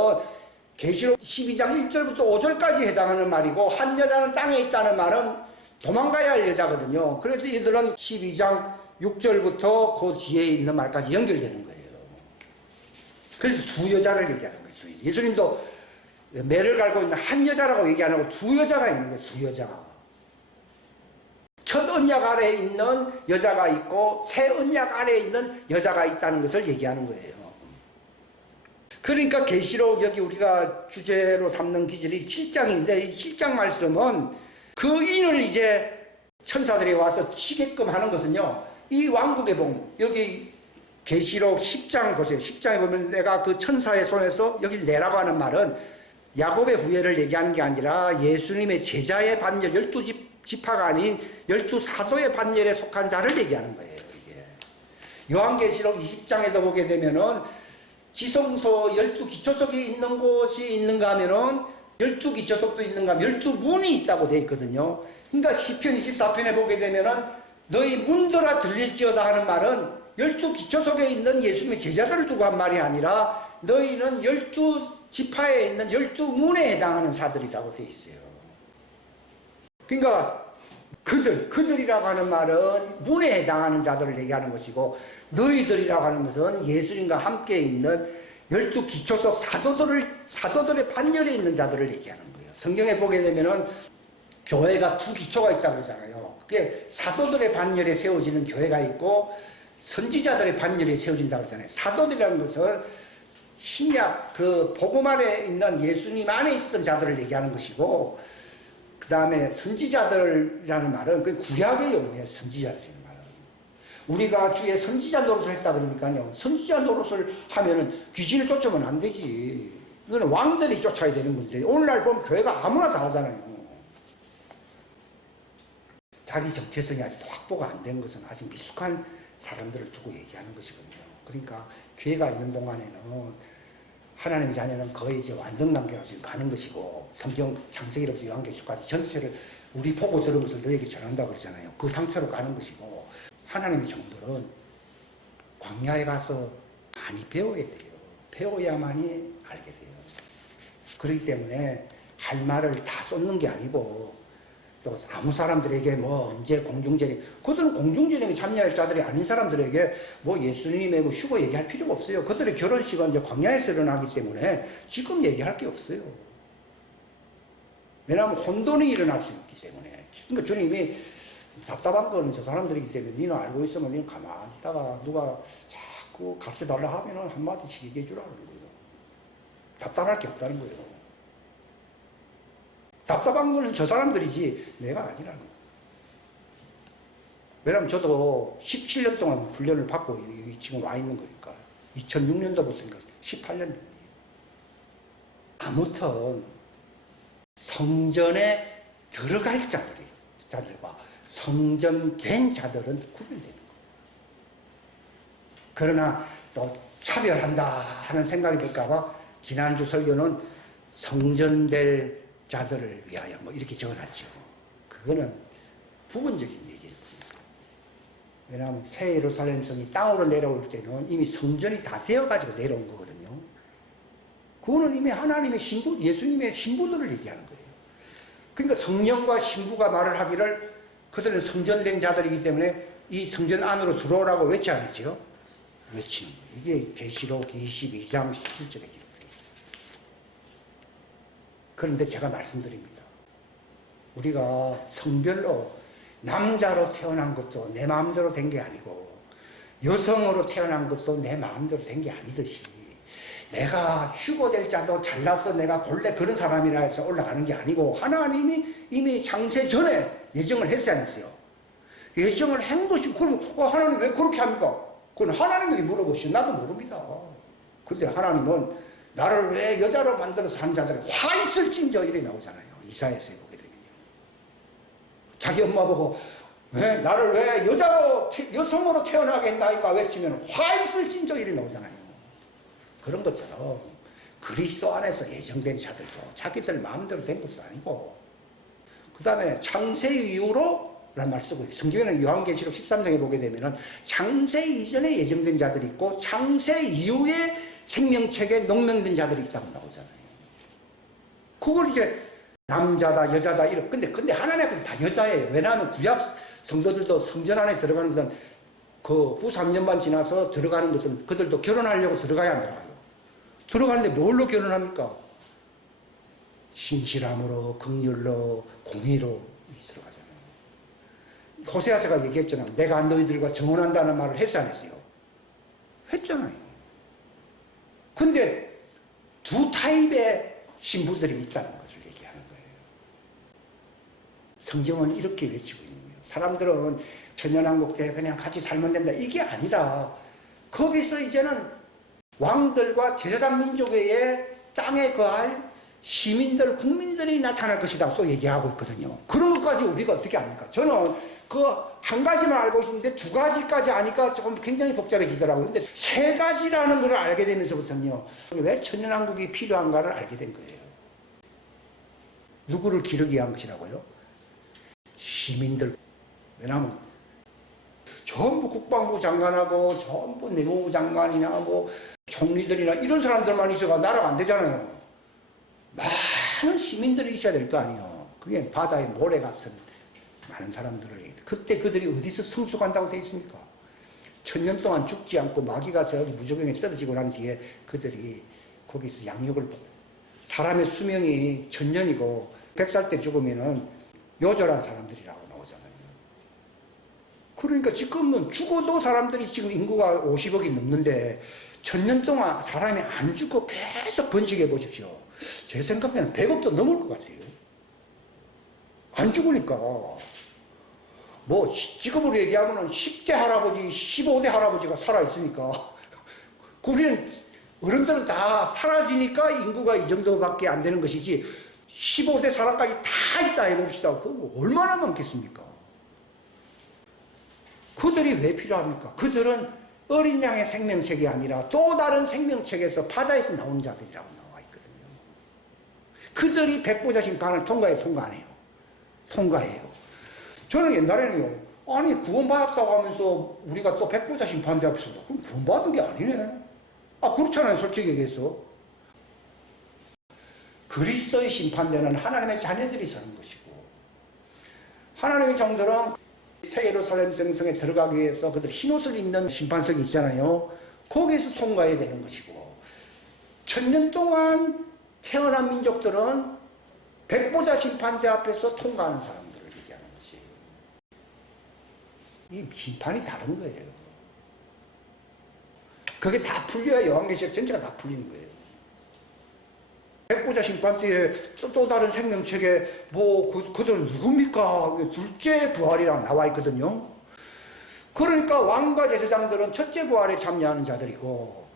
계시록 12장 1절부터 5절까지 해당하는 말이고 한 여자는 땅에 있다는 말은 도망가야 할 여자거든요. 그래서 이들은 12장 6절부터 그 뒤에 있는 말까지 연결되는 거예요. 그래서 두 여자를 얘기하는 거예요. 예수님도 매를 갈고 있는 한 여자라고 얘기 안 하고 두 여자가 있는 거예요. 두 여자가. 첫 언약 아래에 있는 여자가 있고 새 언약 아래에 있는 여자가 있다는 것을 얘기하는 거예요. 그러니까 계시록 여기 우리가 주제로 삼는 기절이 7장인데 이 7장 말씀은 그 인을 이제 천사들이 와서 치게끔 하는 것은요. 이 왕국의 봉 여기 계시록 10장 보세요. 10장에 보면 내가 그 천사의 손에서 여기 내라고 하는 말은 야곱의 후예를 얘기하는 게 아니라 예수님의 제자의 반열 12지파가 아닌 12사도의 반열에 속한 자를 얘기하는 거예요. 이게. 요한계시록 20장에도 보게 되면은 지성소 12기초석이 있는 곳이 있는가 하면은 12기초석도 있는가 하면 12문이 있다고 되어 있거든요. 그러니까 시편 24편에 보게 되면은 너희 문들아 들릴지어다 하는 말은 12기초석에 있는 예수님의 제자들을 두고 한 말이 아니라 너희는 12지파에 있는 12문에 해당하는 사들이라고 되어 있어요. 그러니까 그들이라고 하는 말은 문에 해당하는 자들을 얘기하는 것이고, 너희들이라고 하는 것은 예수님과 함께 있는 12기초 속 사도들의 반열에 있는 자들을 얘기하는 거예요. 성경에 보게 되면은 교회가 두 기초가 있다고 그러잖아요. 그게 사도들의 반열에 세워지는 교회가 있고 선지자들의 반열에 세워진다고 그러잖아요. 사도들이라는 것은 신약 그 복음 안에 있는 예수님 안에 있었던 자들을 얘기하는 것이고, 그 다음에 선지자들이라는 말은 그 구약의 용어예요. 선지자들이라는 말은. 우리가 주의 선지자 노릇을 했다 그러니까요. 선지자 노릇을 하면은 귀신을 쫓으면 안 되지. 이거는 왕들이 쫓아야 되는 문제. 오늘날 보면 교회가 아무나 다 하잖아요. 자기 정체성이 아직 확보가 안 된 것은 아직 미숙한 사람들을 두고 얘기하는 것이거든요. 그러니까 기회가 있는 동안에는 하나님의 자녀는 거의 이제 완성 단계로 지금 가는 것이고, 성경 창세기로부터 요한계시록까지 전체를 우리 보고 들은 것을 너에게 전한다고 그러잖아요. 그 상태로 가는 것이고, 하나님의 종들은 광야에 가서 많이 배워야 돼요. 배워야만이 알게 돼요. 그렇기 때문에 할 말을 다 쏟는 게 아니고, 또 아무 사람들에게 뭐 언제 공중전쟁, 그들은 공중전쟁에 참여할 자들이 아닌 사람들에게 뭐 예수님의 뭐 휴거 얘기할 필요가 없어요. 그들의 결혼식은 이제 광야에서 일어나기 때문에 지금 얘기할 게 없어요. 왜냐하면 혼돈이 일어날 수 있기 때문에. 그러니까 주님이 답답한 거는 저 사람들이기 때문에 니는 알고 있으면 니는 가만히 있다가 누가 자꾸 가르쳐 달라 하면은 한마디씩 얘기해 주라는 거예요. 답답할 게 없다는 거예요. 답답한 거는 저 사람들이지 내가 아니라는 거예요. 왜냐하면 저도 17년 동안 훈련을 받고 지금 와 있는 거니까. 2006년도부터니까 18년 됐네요. 아무튼 성전에 들어갈 자들과 성전된 자들은 구별되는 거예요. 그러나 또 차별한다 하는 생각이 들까봐 지난주 설교는 성전될 자들을 위하여 뭐 이렇게 적어놨죠. 그거는 부분적인 얘기일 뿐이에요. 왜냐하면 새 예루살렘 성이 땅으로 내려올 때는 이미 성전이 다 되어가지고 내려온 거거든요. 그거는 이미 하나님의 신부, 예수님의 신부들을 얘기하는 거예요. 그러니까 성령과 신부가 말을 하기를 그들은 성전된 자들이기 때문에 이 성전 안으로 들어오라고 외치 않았죠. 외치는 거예요. 이게 계시록 22장 17절에 기록되어 있어요. 그런데 제가 말씀드립니다. 우리가 성별로 남자로 태어난 것도 내 마음대로 된 게 아니고 여성으로 태어난 것도 내 마음대로 된 게 아니듯이 내가 휴고될 자도 잘나서 내가 본래 그런 사람이라 해서 올라가는 게 아니고 하나님이 이미 창세 전에 예정을 했어야 했어요. 예정을 한 것이고 그럼 하나님 왜 그렇게 합니까? 그건 하나님에게 물어보시오. 나도 모릅니다. 그런데 하나님은 나를 왜 여자로 만들어서 하는 자들이 화 있을진저 이래 나오잖아요. 이사야서에 보게 되면요. 자기 엄마 보고 나를 왜 여성으로 태어나게 했나이까 외치면 화 있을진저 이래 나오잖아요. 그런 것처럼 그리스도 안에서 예정된 자들도 자기들 마음대로 된 것도 아니고, 그 다음에 창세 이후로 라는 말 쓰고 있어요. 성경에는 요한계시록 13장에 보게 되면 창세 이전에 예정된 자들이 있고 창세 이후에 생명책에 농명된 자들이 있다고 나오잖아요. 그걸 이제 남자다 여자다 이런 근데 하나님 앞에서 다 여자예요. 왜냐하면 구약 성도들도 성전 안에 들어가는 것은 그 후 3년만 지나서 들어가는 것은 그들도 결혼하려고 들어가야 안 들어가요. 들어가는데 뭘로 결혼합니까? 신실함으로 긍휼로 공의로 들어가잖아요. 호세아서가 얘기했잖아요. 내가 너희들과 정혼한다는 말을 했어 안 했어요? 했잖아요. 근데 두 타입의 신부들이 있다는 것을 얘기하는 거예요. 성경은 이렇게 외치고 있는 거예요. 사람들은 천년왕국 때 그냥 같이 살면 된다. 이게 아니라 거기서 이제는 왕들과 제사장 민족의 땅에 거할 시민들, 국민들이 나타날 것이다. 또 얘기하고 있거든요. 그런 것까지 우리가 어떻게 합니까? 저는 그 한 가지만 알고 있는데 두 가지까지 아니까 조금 굉장히 복잡해지더라고요. 근데 세 가지라는 걸 알게 되면서부터는요, 왜 천년왕국이 필요한가를 알게 된 거예요. 누구를 기르기 위한 것이라고요? 시민들. 왜냐하면 전부 국방부 장관하고 전부 내무부 장관이나 뭐 총리들이나 이런 사람들만 있어가 나라가 안 되잖아요. 많은 시민들이 있어야 될 거 아니에요. 그게 바다의 모래 같은 많은 사람들을. 그때 그들이 어디서 성숙한다고 되어 있습니까? 1000년 동안 죽지 않고 마귀가 저기 무저경에 떨어지고 난 뒤에 그들이 거기서 양육을 받고, 사람의 수명이 1000년이고 100살 때 죽으면은 요절한 사람들이라고 나오잖아요. 그러니까 지금은 죽어도 사람들이 지금 인구가 50억이 넘는데 1000년 동안 사람이 안 죽고 계속 번식해 보십시오. 제 생각에는 100억도 넘을 것 같아요. 안 죽으니까. 뭐 직업으로 얘기하면 10대 할아버지, 15대 할아버지가 살아있으니까 우리는 어른들은 다 사라지니까 인구가 이 정도밖에 안 되는 것이지 15대 사람까지 다 있다 해봅시다. 그거 얼마나 많겠습니까? 그들이 왜 필요합니까? 그들은 어린 양의 생명책이 아니라 또 다른 생명책에서 바다에서 나온 자들이라고 나와 있거든요. 그들이 백보자 심판을 통과해요, 통과 안 해요? 통과해요. 저는 옛날에는요, 아니 구원받았다고 하면서 우리가 또 백보자 심판대 앞에서 그럼 구원받은 게 아니네. 아 그렇잖아요, 솔직히 얘기해서. 그리스도의 심판대는 하나님의 자녀들이 서는 것이고, 하나님의 종들은 새 예루살렘 성성에 들어가기 위해서 그들 흰옷을 입는 심판석이 있잖아요. 거기에서 통과해야 되는 것이고, 1000년 동안 태어난 민족들은 백보자 심판대 앞에서 통과하는 사람들을 얘기하는 것이에요. 이 심판이 다른 거예요. 그게 다 풀려야 요한계시록 전체가 다 풀리는 거예요. 백보자 심판대에 또 다른 생명책에 그들은 누굽니까? 둘째 부활이라고 나와 있거든요. 그러니까 왕과 제사장들은 첫째 부활에 참여하는 자들이고,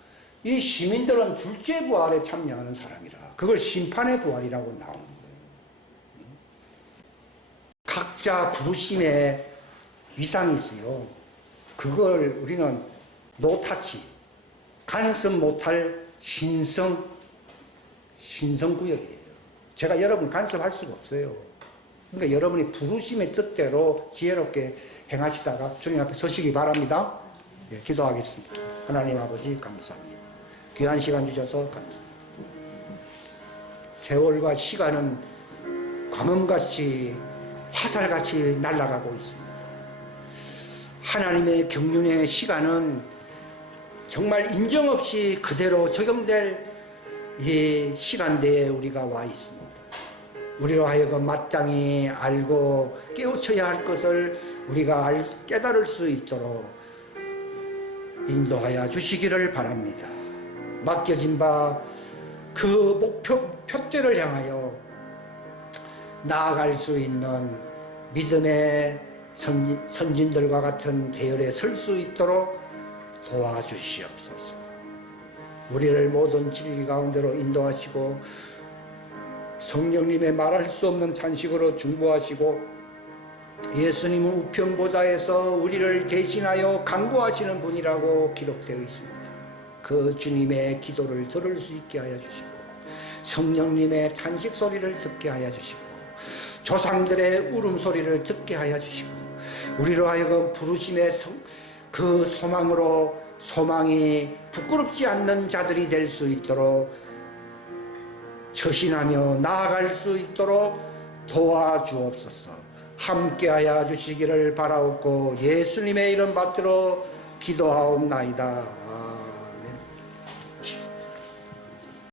이 시민들은 둘째 부활에 참여하는 사람이라 그걸 심판의 부활이라고 나오는 거예요. 각자 부르심에 위상이 있어요. 그걸 우리는 노타치, 간섭 못할 신성구역이에요. 제가 여러분을 간섭할 수가 없어요. 그러니까 여러분이 부르심의 뜻대로 지혜롭게 행하시다가 주님 앞에 서시기 바랍니다. 네, 기도하겠습니다. 하나님 아버지 감사합니다. 귀한 시간 주셔서 감사합니다. 세월과 시간은 광음같이 화살같이 날아가고 있습니다. 하나님의 경륜의 시간은 정말 인정 없이 그대로 적용될 이 시간대에 우리가 와 있습니다. 우리로 하여금 마땅히 알고 깨우쳐야 할 것을 우리가 깨달을 수 있도록 인도하여 주시기를 바랍니다. 맡겨진 바 그 표대를 향하여 나아갈 수 있는 믿음의 선진들과 같은 대열에 설 수 있도록 도와주시옵소서. 우리를 모든 진리 가운데로 인도하시고 성령님의 말할 수 없는 탄식으로 중보하시고 예수님은 우편보좌에서 우리를 대신하여 간구하시는 분이라고 기록되어 있습니다. 그 주님의 기도를 들을 수 있게 하여 주시고 성령님의 탄식 소리를 듣게 하여 주시고 조상들의 울음소리를 듣게 하여 주시고 우리로 하여금 부르심의 그 소망으로 소망이 부끄럽지 않는 자들이 될 수 있도록 처신하며 나아갈 수 있도록 도와주옵소서. 함께하여 주시기를 바라옵고 예수님의 이름 받들어 기도하옵나이다.